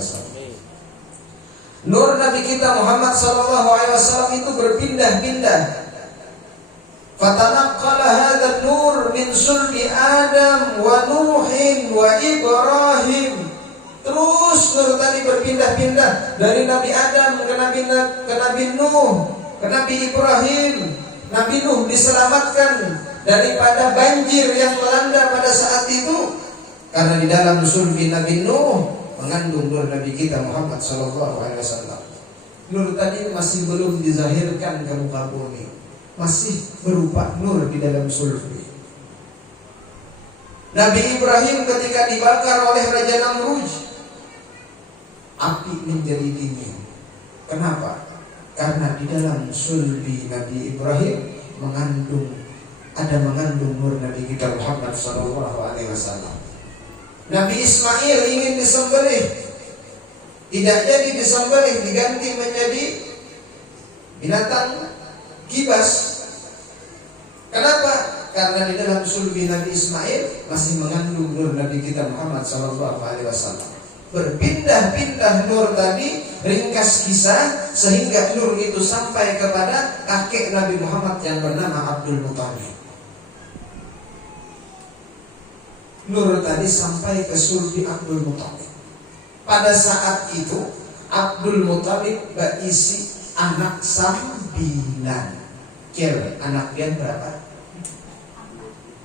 Nur Nabi kita Muhammad SAW itu berpindah-pindah. Fatanaqqala hadzal nur min sulbi Adam wa Nuhin wa Ibrahim. Terus nur tadi berpindah-pindah dari Nabi Adam ke Nabi Nuh, ke Nabi Ibrahim. Nabi Nuh diselamatkan daripada banjir yang melanda pada saat itu, karena di dalam sulbi Nabi Nuh mengandung nur Nabi kita Muhammad SAW. Nur tadi masih belum dizahirkan ke muka bumi, masih berupa nur di dalam sulbi. Nabi Ibrahim ketika dibakar oleh Raja Namrud, api menjadi dingin. Kenapa? Karena di dalam sulbi Nabi Ibrahim mengandung nur Nabi kita Muhammad SAW. Nabi Ismail ingin disembelih. Tidak jadi disembelih, diganti menjadi binatang kibas. Kenapa? Karena di dalam sulbi Nabi Ismail masih mengandung nur Nabi kita Muhammad SAW. Berpindah-pindah nur tadi, ringkas kisah, sehingga nur itu sampai kepada kakek Nabi Muhammad yang bernama Abdul Muthalib. Nur tadi sampai ke sulbi Abdul Muthalib. Pada saat itu Abdul Muthalib berisi anak 9. Kira anak dia berapa?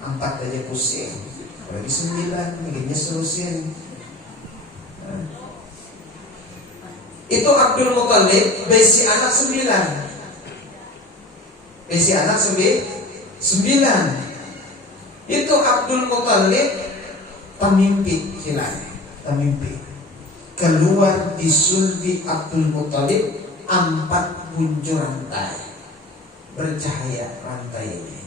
4 aja pusing, lagi 9, begini serusin. Itu Abdul Muthalib besi anak 9. Besi anak 9. Itu Abdul Muthalib pemimpi hilal, pemimpi. Keluar di sulbi Abdul Muthalib 4 buncur rantai, bercahaya rantai ini.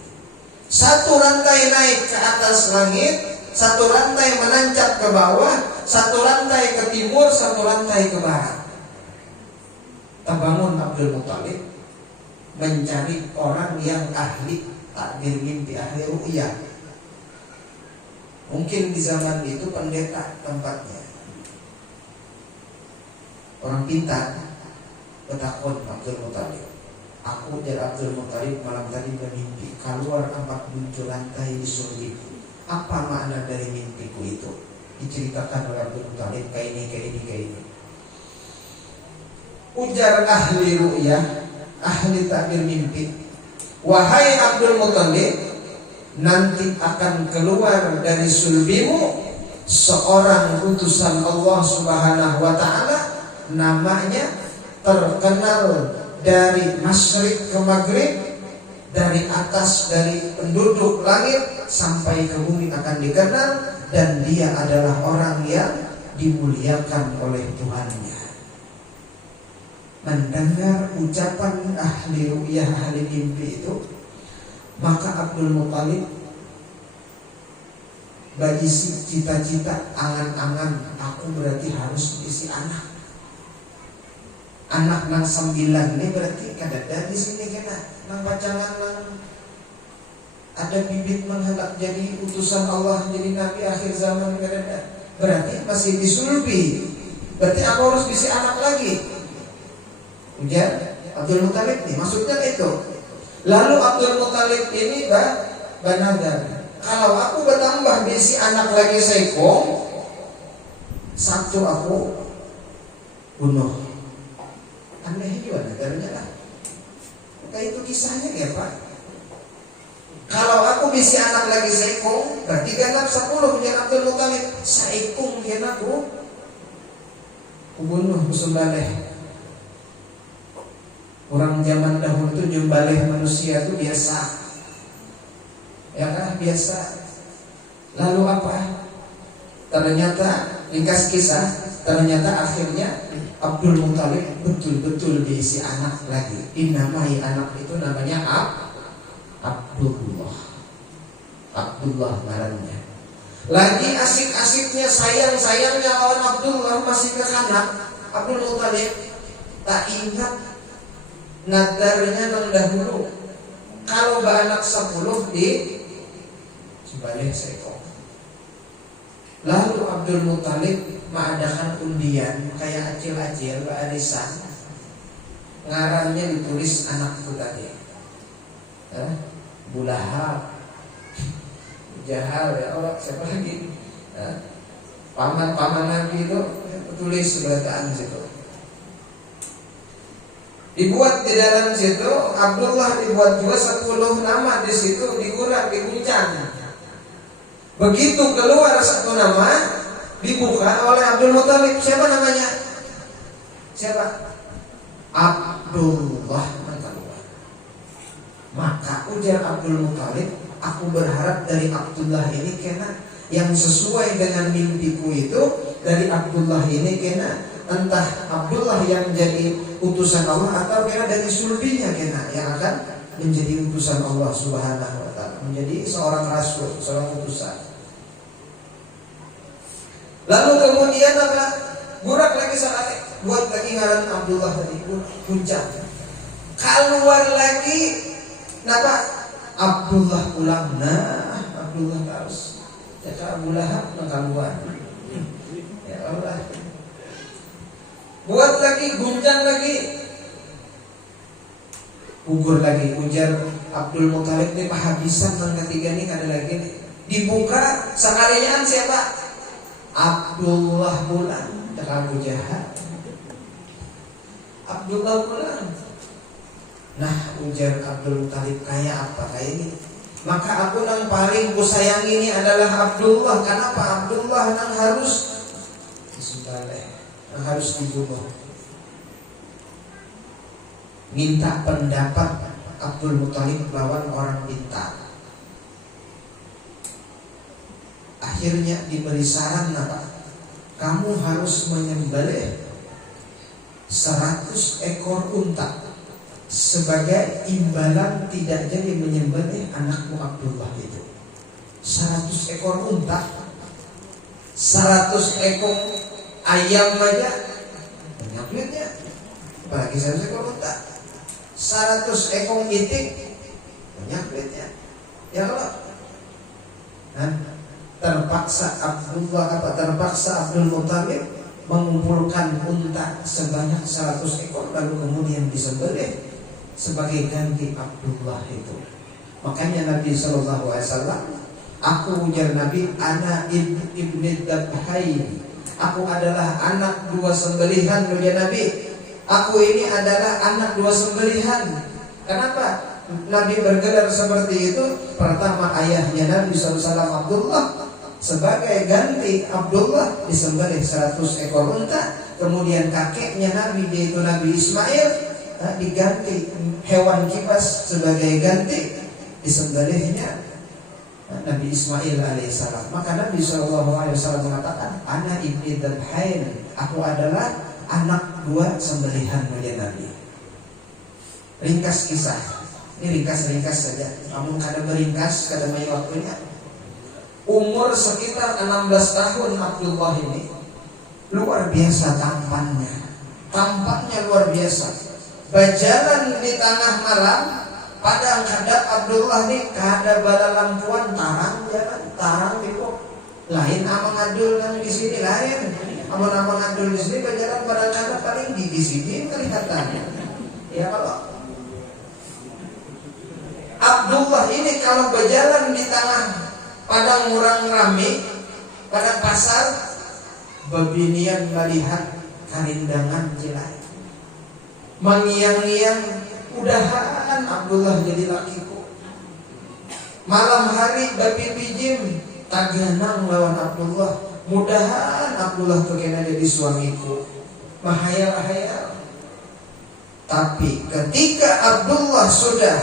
Satu rantai naik ke atas langit, satu rantai menancap ke bawah, satu rantai ke timur, satu rantai ke barat. Terbangun Abdul Muthalib mencari orang yang ahli takbir mimpi, ahli ru'yah. Mungkin di zaman itu pendeta tempatnya, orang pintar. Bertakon Abdul Muthalib, aku dan Abdul Muthalib malam tadi bermimpi keluar 4 buncur rantai di surgiku. Apa makna dari mimpiku itu? Diceritakan oleh Abdul Muthalib, kayak ini. Ujar ahli ru'yah, ahli takbir mimpi, wahai Abdul Muthalib, nanti akan keluar dari sulbimu seorang utusan Allah Subhanahu wa ta'ala, namanya terkenal dari masyrik ke maghrib, dari atas, dari penduduk langit sampai ke bumi akan dikenal, dan dia adalah orang yang dimuliakan oleh Tuhannya. Mendengar ucapan ahli ru'yah, ahli mimpi itu, maka Abdul Muthalib berisi cita-cita, angan-angan, aku berarti harus isi anak. Anak nang 9 ini berarti kadada di sini kena nang pacangan nang ada bibit menghendak jadi utusan Allah, jadi nabi akhir zaman kadada. Berarti masih disulbi. Berarti aku harus bisi anak lagi. Ujar Abdul Muthalib nih, maksudnya itu. Lalu Abdul Muthalib ini banadar, kalau aku bertambah bisi anak lagi seekong, satu aku bunuh. Aneh juga negaranya lah. Maka itu kisahnya ya Pak. Kalau aku bisi anak lagi seekong, berarti genap 10 dia Abdul Muthalib. Seekong dia aku bunuh, sembelih. Orang zaman dahulu itu nyembelih manusia itu biasa, ya kan, biasa. Lalu apa? Ternyata ringkas kisah, ternyata akhirnya Abdul Muthalib betul-betul diisi anak lagi. Dinamai anak itu namanya Abdullah. Abdullah ngarannya. Lagi asik-asiknya, sayang-sayangnya lawan Abdullah masih kekanak. Abdul Muthalib tak ingat nadarnya nang dahulu. Kalau anak 10 di sebalik seekor. Lalu Abdul Muthalib mengadakan undian kayak acil-acil arisan. Ngarannya ditulis anak itu tadi. Bulahab, Jahal, ya Allah, siapa lagi? Paman-paman Nabi itu tulis sebelataan di situ. Dibuat di dalam situ, Abdullah dibuat juga 10 nama di situ, diurat, diguncang. Begitu keluar satu nama, dibuka oleh Abdul Muthalib. Siapa namanya? Siapa? Abdullah. Maka ujar Abdul Muthalib, aku berharap dari Abdullah ini kena yang sesuai dengan mimpiku itu. Dari Abdullah ini kena entah Abdullah yang jadi utusan Allah atau kena dari sulbinya kena yang akan menjadi utusan Allah Subhanahu wa ta'ala, menjadi seorang rasul, seorang utusan. Lalu kemudian apa? Burak lagi sekali. buat lagi ngaran Abdullah tadi, Gunjang. Keluar lagi, kenapa? Abdullah pulang. Nah, Abdullah harus cakap Abu Lahab keluar. Ya Allah. Buat lagi, Gunjang lagi, gugur lagi, ujar Abdul Muthalib ini kehabisan yang ketiga nih ada lagi nih. Dibuka sekalian siapa? Abdullah pulang. Cakap Abu Jahal. Abdullah pulang. Nah, ujar Abdul Muthalib, kayak apa kayak ini? Maka aku yang paling kusayang ini adalah Abdullah. Kenapa? Abdullah yang harus disembelih, yang harus dibunuh. Minta pendapat Abdul Muthalib lawan orang pintar. Akhirnya diberi saran apa? Kamu harus menyembelih 100 ekor unta sebagai imbalan tidak jadi menyembelih anakmu Abdullah itu. 100 ekor unta, 100 ekor ayam aja banyak duitnya, apalagi 100 ekor unta. 100 ekor itik banyak duitnya. Ya kalau terpaksa Abdul Muthalib mengumpulkan unta sebanyak 100 ekor lalu kemudian disembelih sebagai ganti Abdullah itu. Makanya Nabi SAW, aku ujar Nabi, ana ibni Dabhain, aku adalah anak dua sembelihan. Ya Nabi, aku ini adalah anak dua sembelihan. Kenapa Nabi bergelar seperti itu? Pertama, ayahnya Nabi SAW Abdullah, sebagai ganti Abdullah disembelih 100 ekor unta. Kemudian kakeknya Nabi, yaitu Nabi Ismail, diganti hewan kipas sebagai ganti disembelihnya Nabi Ismail alaihissalam. Maka Nabi SAW mengatakan, ana ibni Dabhain, aku adalah anak dua sembelihan oleh Nabi. Ringkas kisah, ini ringkas saja. Namun kadang beringkas, kadang banyak waktunya. Umur sekitar 16 tahun Abdullah ini, luar biasa tampannya luar biasa. Berjalan di tengah malam, pada kadang Abdullah ini kada bala lampuan tarang jalan, tarang itu lain amang adul yang di sini lain. Amang adul di sini berjalan pada kadang paling di sini kelihatannya. Ya kalau Abdullah ini kalau berjalan di tengah padang orang rame, pada pasar, bebinian melihat karindangan jelai, mengiang-iang, udahan Abdullah jadi lakiku. Malam hari babi pijim taganang lawan Abdullah, mudahan Abdullah kekena jadi suamiku. Mahayal-hayal. Tapi ketika Abdullah sudah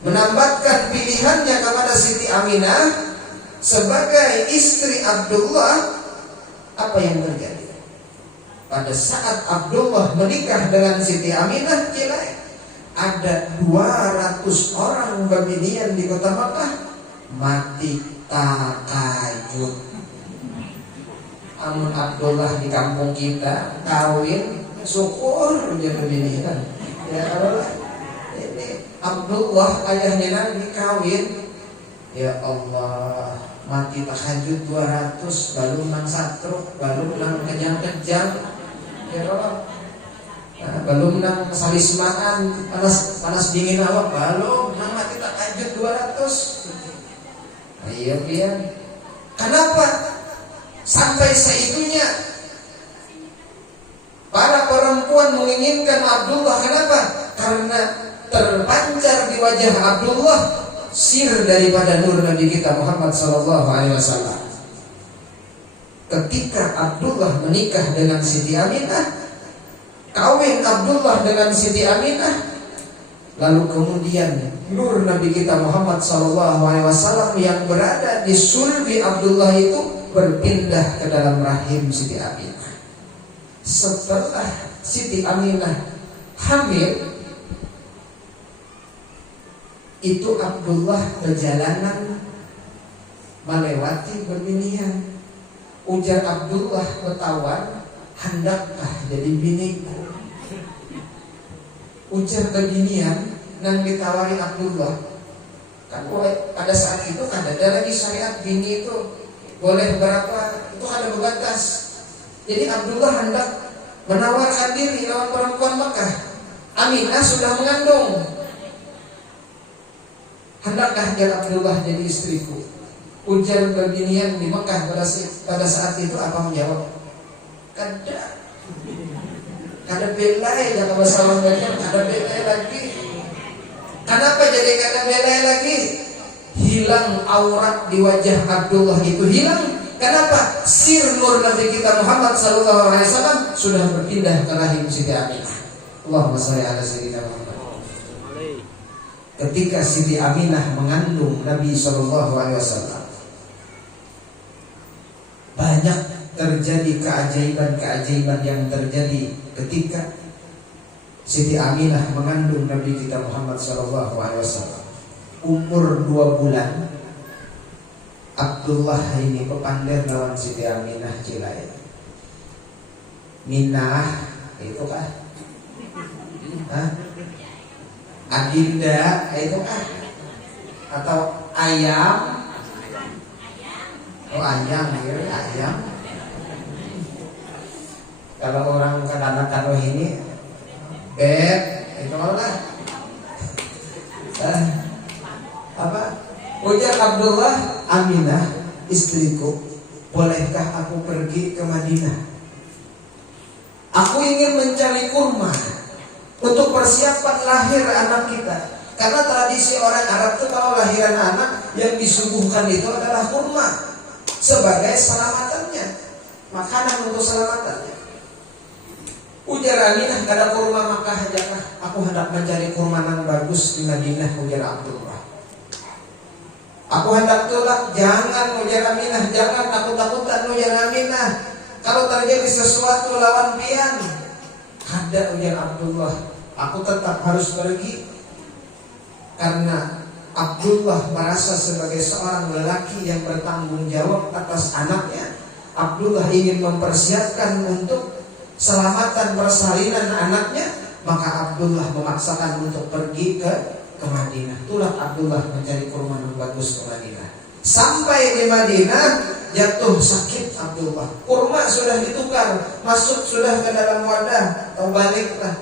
menambahkan pilihannya kepada Siti Aminah sebagai istri Abdullah, apa yang terjadi? Pada saat Abdullah menikah dengan Siti Aminah, ada 200 orang Babinian di kota Makkah mati takayut. Amun Abdullah di kampung kita kawin syukur dia Babinian. Ya Allah, ini Abdullah ayahnya Nabi kawin, ya Allah, mati tahajud 200, balum nang satruk, balum nang kejang-kejang, ya Allah, balum nang salismaan, panas dingin awak, balum nang mati tahajud 200. Ayo pian. Kenapa sampai seitunya para perempuan menginginkan Abdullah? Kenapa? Karena terpancar di wajah Abdullah sir daripada nur Nabi kita Muhammad SAW. Ketika Abdullah menikah dengan Siti Aminah, kawin Abdullah dengan Siti Aminah, lalu kemudian nur Nabi kita Muhammad SAW yang berada di sulbi Abdullah itu berpindah ke dalam rahim Siti Aminah. Setelah Siti Aminah hamil, itu Abdullah perjalanan melewati Babinian. Ujar Abdullah bertawan, hendakkah jadi biniku? Ujar kebinian nang ditawari Abdullah. Kan pada saat itu kan ada lagi syariat bini itu boleh berapa, itu ada batas. Jadi Abdullah hendak menawarkan diri lawan perempuan Mekah. Aminah sudah mengandung. Hendakkah Abdullah jadi istriku? Ujar kebinian di Mekah pada saat itu apa menjawab? Kada belai ya kalau salam banyak, kada belai lagi. Kenapa jadi kada belai lagi? Hilang aurat di wajah Abdullah itu hilang. Kenapa? Sir nur Nabi kita Muhammad SAW sudah berpindah ke rahim Siti Aminah. Allahumma shalli ala sayyidina Muhammad. Ketika Siti Aminah mengandung Nabi SAW, banyak terjadi keajaiban-keajaiban yang terjadi ketika Siti Aminah mengandung Nabi kita Muhammad SAW. Umur 2 bulan, Abdullah ini pepandir lawan Siti Aminah cilai. Minah itu kah? Adinda itu kah? Atau ayam? Oh ayam ya, ayam. Kalau orang kadang-kadang ini beb itu lah. Apa? Ujar Abdullah, Aminah istriku, bolehkah aku pergi ke Madinah? Aku ingin mencari kurma untuk persiapan lahir anak kita. Karena tradisi orang Arab itu kalau lahiran anak yang disuguhkan itu adalah kurma sebagai selamatannya, makanan untuk selamatannya. Ujar Aminah, kada kurma Makkah ajakah? Aku hendak mencari kurma yang bagus di Madinah. Ujar Abdullah, aku hendak tolak. Jangan, ujar Aminah, jangan takut-takutan. Ujar Aminah, kalau terjadi sesuatu lawan pian. Kada, ujar Abdullah, aku tetap harus pergi. Karena Abdullah merasa sebagai seorang lelaki yang bertanggung jawab atas anaknya. Abdullah ingin mempersiapkan untuk selamatan persalinan anaknya. Maka Abdullah memaksakan untuk pergi ke Madinah. Itulah Abdullah mencari kurma yang bagus ke Madinah. Sampai di Madinah jatuh sakit Abdullah. Kurma sudah ditukar, masuk sudah ke dalam wadah, atau baliklah,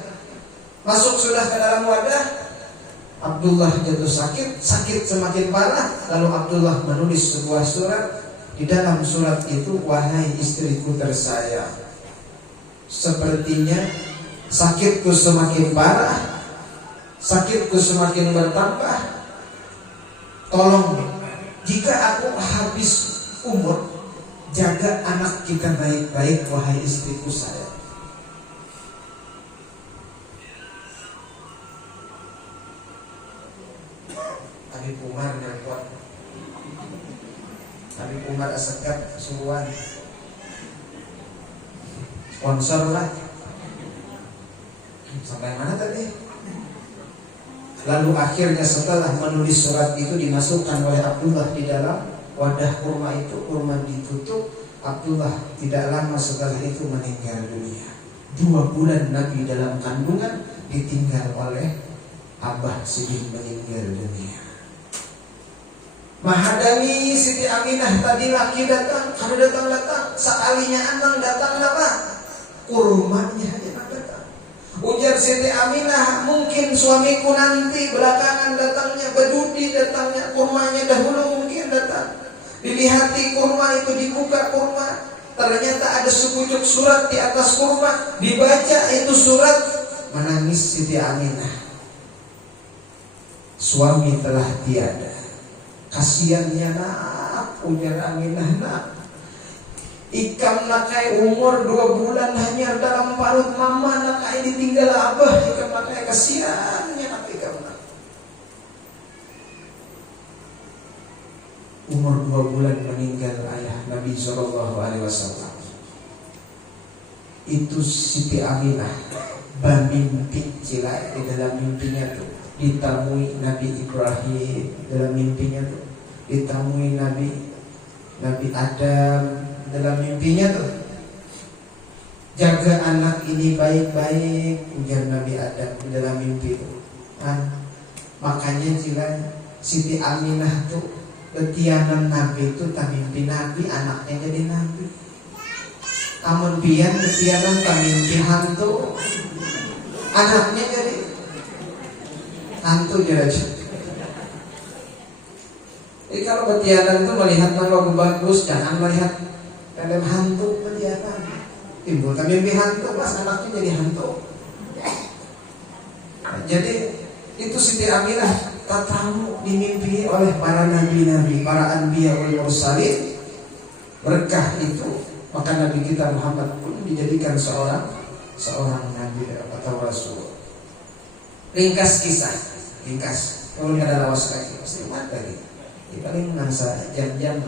masuk sudah ke dalam wadah. Abdullah jatuh sakit, sakit semakin parah. Lalu Abdullah menulis sebuah surat. Di dalam surat itu, wahai istriku tersayang, sepertinya sakitku semakin parah, sakitku semakin bertambah. Tolong, jika aku habis umur, jaga anak kita baik-baik, wahai istriku sayang. Habib Umar yang kuat, Habib Umar Asegaf suruhan, sponsor lah. Sampai mana tadi? Lalu akhirnya setelah menulis surat itu dimasukkan oleh Abdullah di dalam wadah kurma itu, kurma ditutup. Abdullah tidak lama setelah itu meninggal dunia. 2 bulan Nabi dalam kandungan ditinggal oleh Abah Sidin, meninggal dunia. Mahadami Siti Aminah tadi laki datang, kada datang, sekalinya anang datang apa? Kurmanya yang datang. Ujar Siti Aminah, mungkin suamiku nanti belakangan datangnya, bedudi datangnya, kurmanya dahulu mungkin datang. Dilihati kurma itu, dibuka kurma, ternyata ada sepucuk surat di atas kurma. Dibaca itu surat, menangis Siti Aminah. Suami telah tiada. Kasiannya nak, ujar Aminah, nak, ikam nakai umur 2 bulan hanya dalam parut mama, nakai ditinggal abah, ikam nakai kasiannya nak ikam nak. Umur 2 bulan meninggal ayah Nabi SAW. Itu Siti Aminah bermimpi cilai di dalam mimpinya tuh. Ditemui Nabi Ibrahim dalam mimpinya tuh, ditemui Nabi Adam dalam mimpinya tuh. jaga anak ini baik-baik, ujar Nabi Adam dalam mimpi itu. Makanya jika Siti Aminah tuh betianan Nabi itu tak mimpi Nabi, anaknya jadi Nabi. Amun pian betianan tak mimpi hantu, anaknya jadi hantu aja. Jadi kalau betianan itu melihat nama bagus, jangan melihat film hantu betianan. Timbul tak mimpi hantu, pas anaknya jadi hantu. Jadi itu Siti Aminah tahu dimimpi oleh para nabi-nabi, para anbiya wal mursalin. Berkah itu maka Nabi kita Muhammad pun dijadikan seorang nabi atau rasul. Ringkas kisah, ringkas. Kalau nggak ada lawas lagi, pasti mati lagi. Ini paling mangsa jam-jam.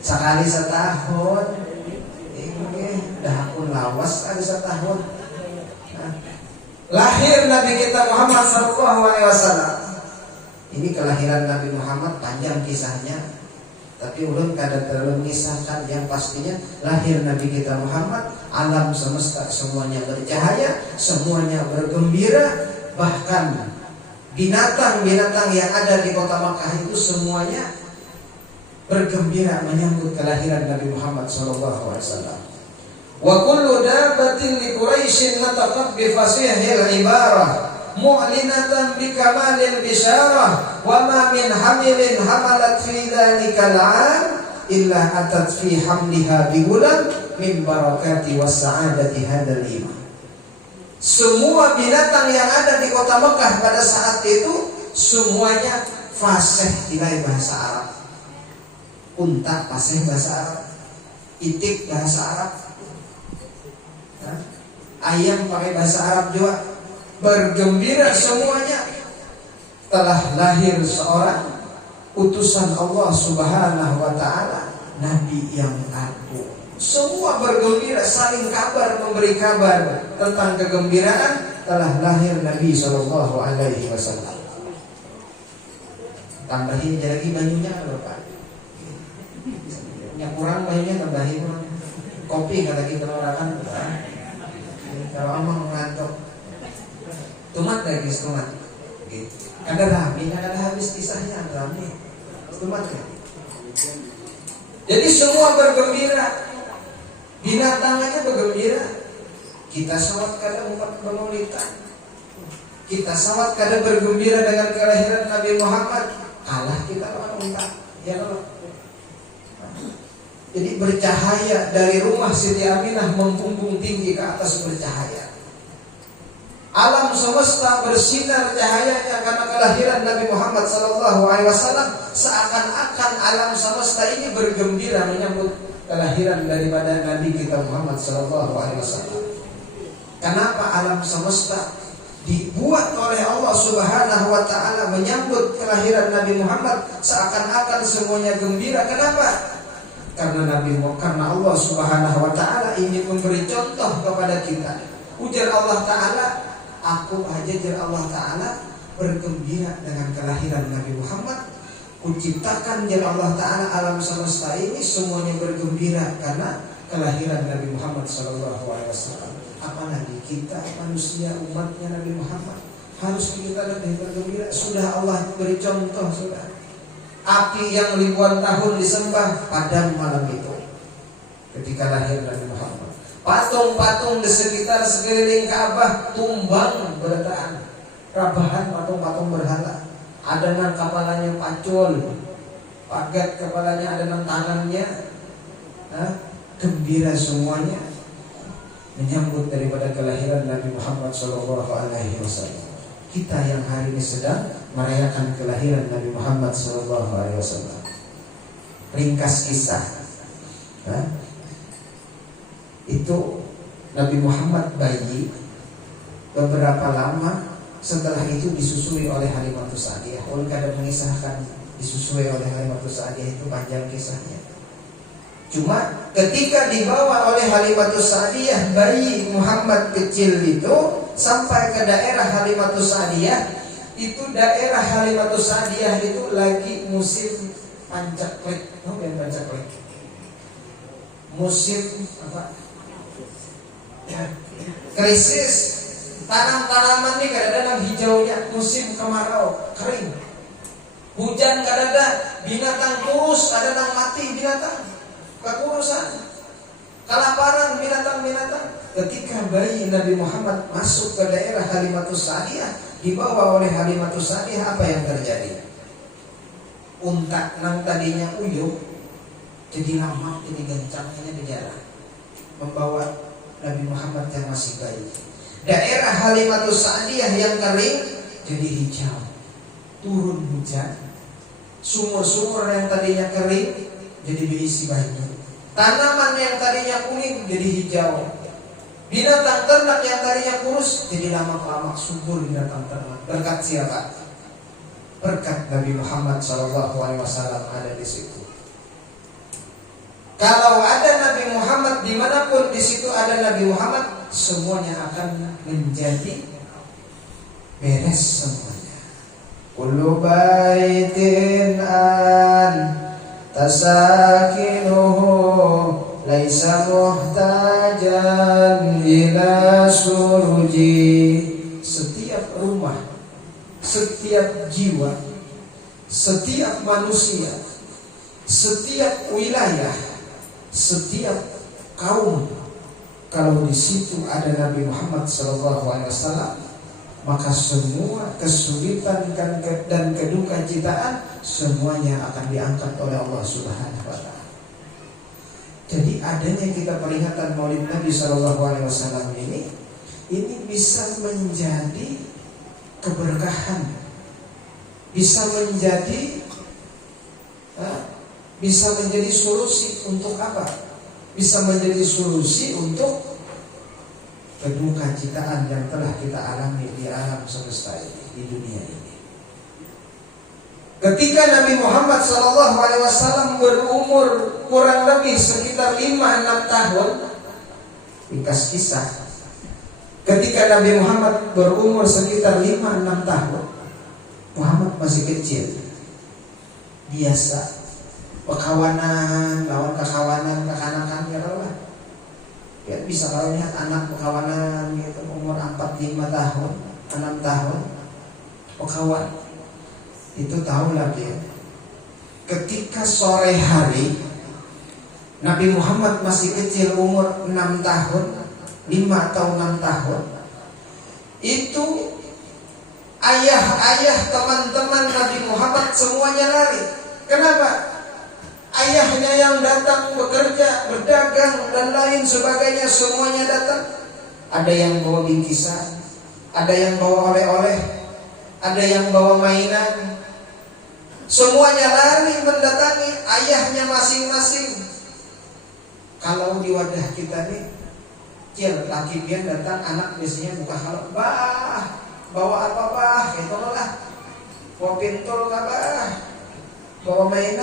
Sekali setahun, ini dah pun lawas ada setahun. Lahir Nabi kita Muhammad SAW. Ini kelahiran Nabi Muhammad panjang kisahnya, tapi ulun kada terlalu mengisahkan. Yang pastinya lahir Nabi kita Muhammad, alam semesta semuanya bercahaya, semuanya bergembira. Bahkan binatang-binatang yang ada di kota Makkah itu semuanya bergembira menyambut kelahiran Nabi Muhammad SAW. Wa kullu dabatin li Quraisyin nataqat bi fasihil ibarah mu'linatan bi kamalil bisyarah wa ma min hamilin hamalat fi dzalikal 'am illa atat fi hamliha bi gulam min barakati was sa'adati hadzal iman. Semua binatang yang ada di kota Mekah pada saat itu semuanya fasih nilai bahasa Arab. Unta fasih bahasa Arab, itik bahasa Arab, ayam pakai bahasa Arab juga. Bergembira semuanya telah lahir seorang utusan Allah Subhanahu wa taala, nabi yang agung. Semua bergembira, saling kabar, memberi kabar tentang kegembiraan telah lahir Nabi sallallahu alaihi wasallam. Tambahin lagi banyunya Bapak. Yang kurang banyunya tambahin. Kopi kata kita orang. Kalau amang ngantuk, tumat lagi tumat. Kada habis kisahnya rame. Tumat kan. Jadi semua bergembira, binatangnya bergembira. Kita sawat kada umat bermaulidan. Kita sawat kada bergembira dengan kelahiran Nabi Muhammad. Kalah kita lawan unta. Ya Allah. Jadi bercahaya dari rumah Siti Aminah membumbung tinggi ke atas bercahaya. Alam semesta bersinar cahayanya karena kelahiran Nabi Muhammad SAW. Seakan-akan alam semesta ini bergembira menyambut kelahiran daripada Nabi kita Muhammad SAW. Kenapa alam semesta dibuat oleh Allah Subhanahu wa taala menyambut kelahiran Nabi Muhammad, seakan-akan semuanya gembira? Kenapa? Karena Allah Subhanahu wa taala ingin memberi contoh kepada kita. Ujar Allah taala, aku aja jar Allah taala bergembira dengan kelahiran Nabi Muhammad. Kuciptakan jar Allah taala alam semesta ini semuanya bergembira karena kelahiran Nabi Muhammad sallallahu alaihi wasallam. Apalagi kita manusia umatnya Nabi Muhammad, harus kita lebih bergembira. Sudah Allah beri contoh sudah. Api yang ribuan tahun disembah padam malam itu ketika lahir Nabi Muhammad. Patung-patung di sekitar sekeliling Ka'bah tumbang bertaan. Rabahan patung-patung berhala. Ada nang kepalanya pacul, pagat kepalanya, ada nang tangannya. Gembira semuanya menyambut daripada kelahiran Nabi Muhammad SAW. Kita yang hari ini sedang merayakan kelahiran Nabi Muhammad SAW. Ringkas kisah, itu Nabi Muhammad bayi, beberapa lama setelah itu disusui oleh Halimatus Sa'diyah. Ulun kadang mengisahkan disusui oleh Halimatus Sa'diyah itu panjang kisahnya. Cuma ketika dibawa oleh Halimatus Sa'diyah, bayi Muhammad kecil itu sampai ke daerah Halimatus Sa'diyah, itu daerah Halimatus Sa'diyah itu lagi musim pancaklik. Tahu yang pancaklik? musim apa? Krisis. Tanam-tanaman ini kadang-kadang hijaunya, musim kemarau, kering. Hujan kadang-kadang, binatang kurus, kadang-kadang mati binatang. Kekurusan. Kelaparan binatang-binatang. Ketika bayi Nabi Muhammad masuk ke daerah Halimatus Sa'diyah, dibawa oleh Halimatus Sa'diyah, apa yang terjadi? Unta nang tadinya uyuh jadi lama, jadi gancangnya di jalan membawa Nabi Muhammad yang masih bayi. Daerah Halimatus Sa'diyah yang kering jadi hijau. Turun hujan. Sumur-sumur yang tadinya kering jadi berisi banjir. Tanaman yang tadinya kuning jadi hijau. Binatang ternak yang tadinya kurus jadi lama-lama subur binatang ternak. Berkat siapa? Berkat Nabi Muhammad SAW ada di situ. Kalau ada Nabi Muhammad dimanapun di situ ada Nabi Muhammad, semuanya akan menjadi beres semuanya. Kullu baitin an tasakinuhu laisa muhtajan ila suruji. Setiap rumah, setiap jiwa, setiap manusia, setiap wilayah, setiap kaum, kalau di situ ada Nabi Muhammad SAW, maka semua kesulitan dan kedukacitaan semuanya akan diangkat oleh Allah Subhanahu wa Ta'ala. Jadi adanya kita peringatan Maulid Nabi SAW ini bisa menjadi keberkahan, bisa menjadi solusi untuk apa? Bisa menjadi solusi untuk kedukacitaan yang telah kita alami di alam semesta ini, di dunia ini. Ketika Nabi Muhammad SAW berumur kurang lebih sekitar 5-6 tahun, ringkas kisah. Ketika Nabi Muhammad berumur sekitar 5-6 tahun, Muhammad masih kecil, biasa pekawanan, lawan kekawanan, kekanakan ya lah. Ya bisa kalau lihat anak pekawanan gitu umur 4-5 tahun, 6 tahun, pekawan. Itu tahu lagi ya. Ketika sore hari Nabi Muhammad masih kecil umur 6 tahun, 5 atau 6 tahun, itu ayah-ayah teman-teman Nabi Muhammad semuanya lari. Kenapa? Ayahnya yang datang bekerja, berdagang dan lain sebagainya semuanya datang. Ada yang bawa bingkisan, ada yang bawa oleh-oleh, ada yang bawa mainan. Semuanya lari mendatangi ayahnya masing-masing. Kalau di wadah kita nih, kecil laki pian datang, anak biasanya buka kalau bah, bawa apa bah, gitu lah, bawa pintul apa, bawa mainan.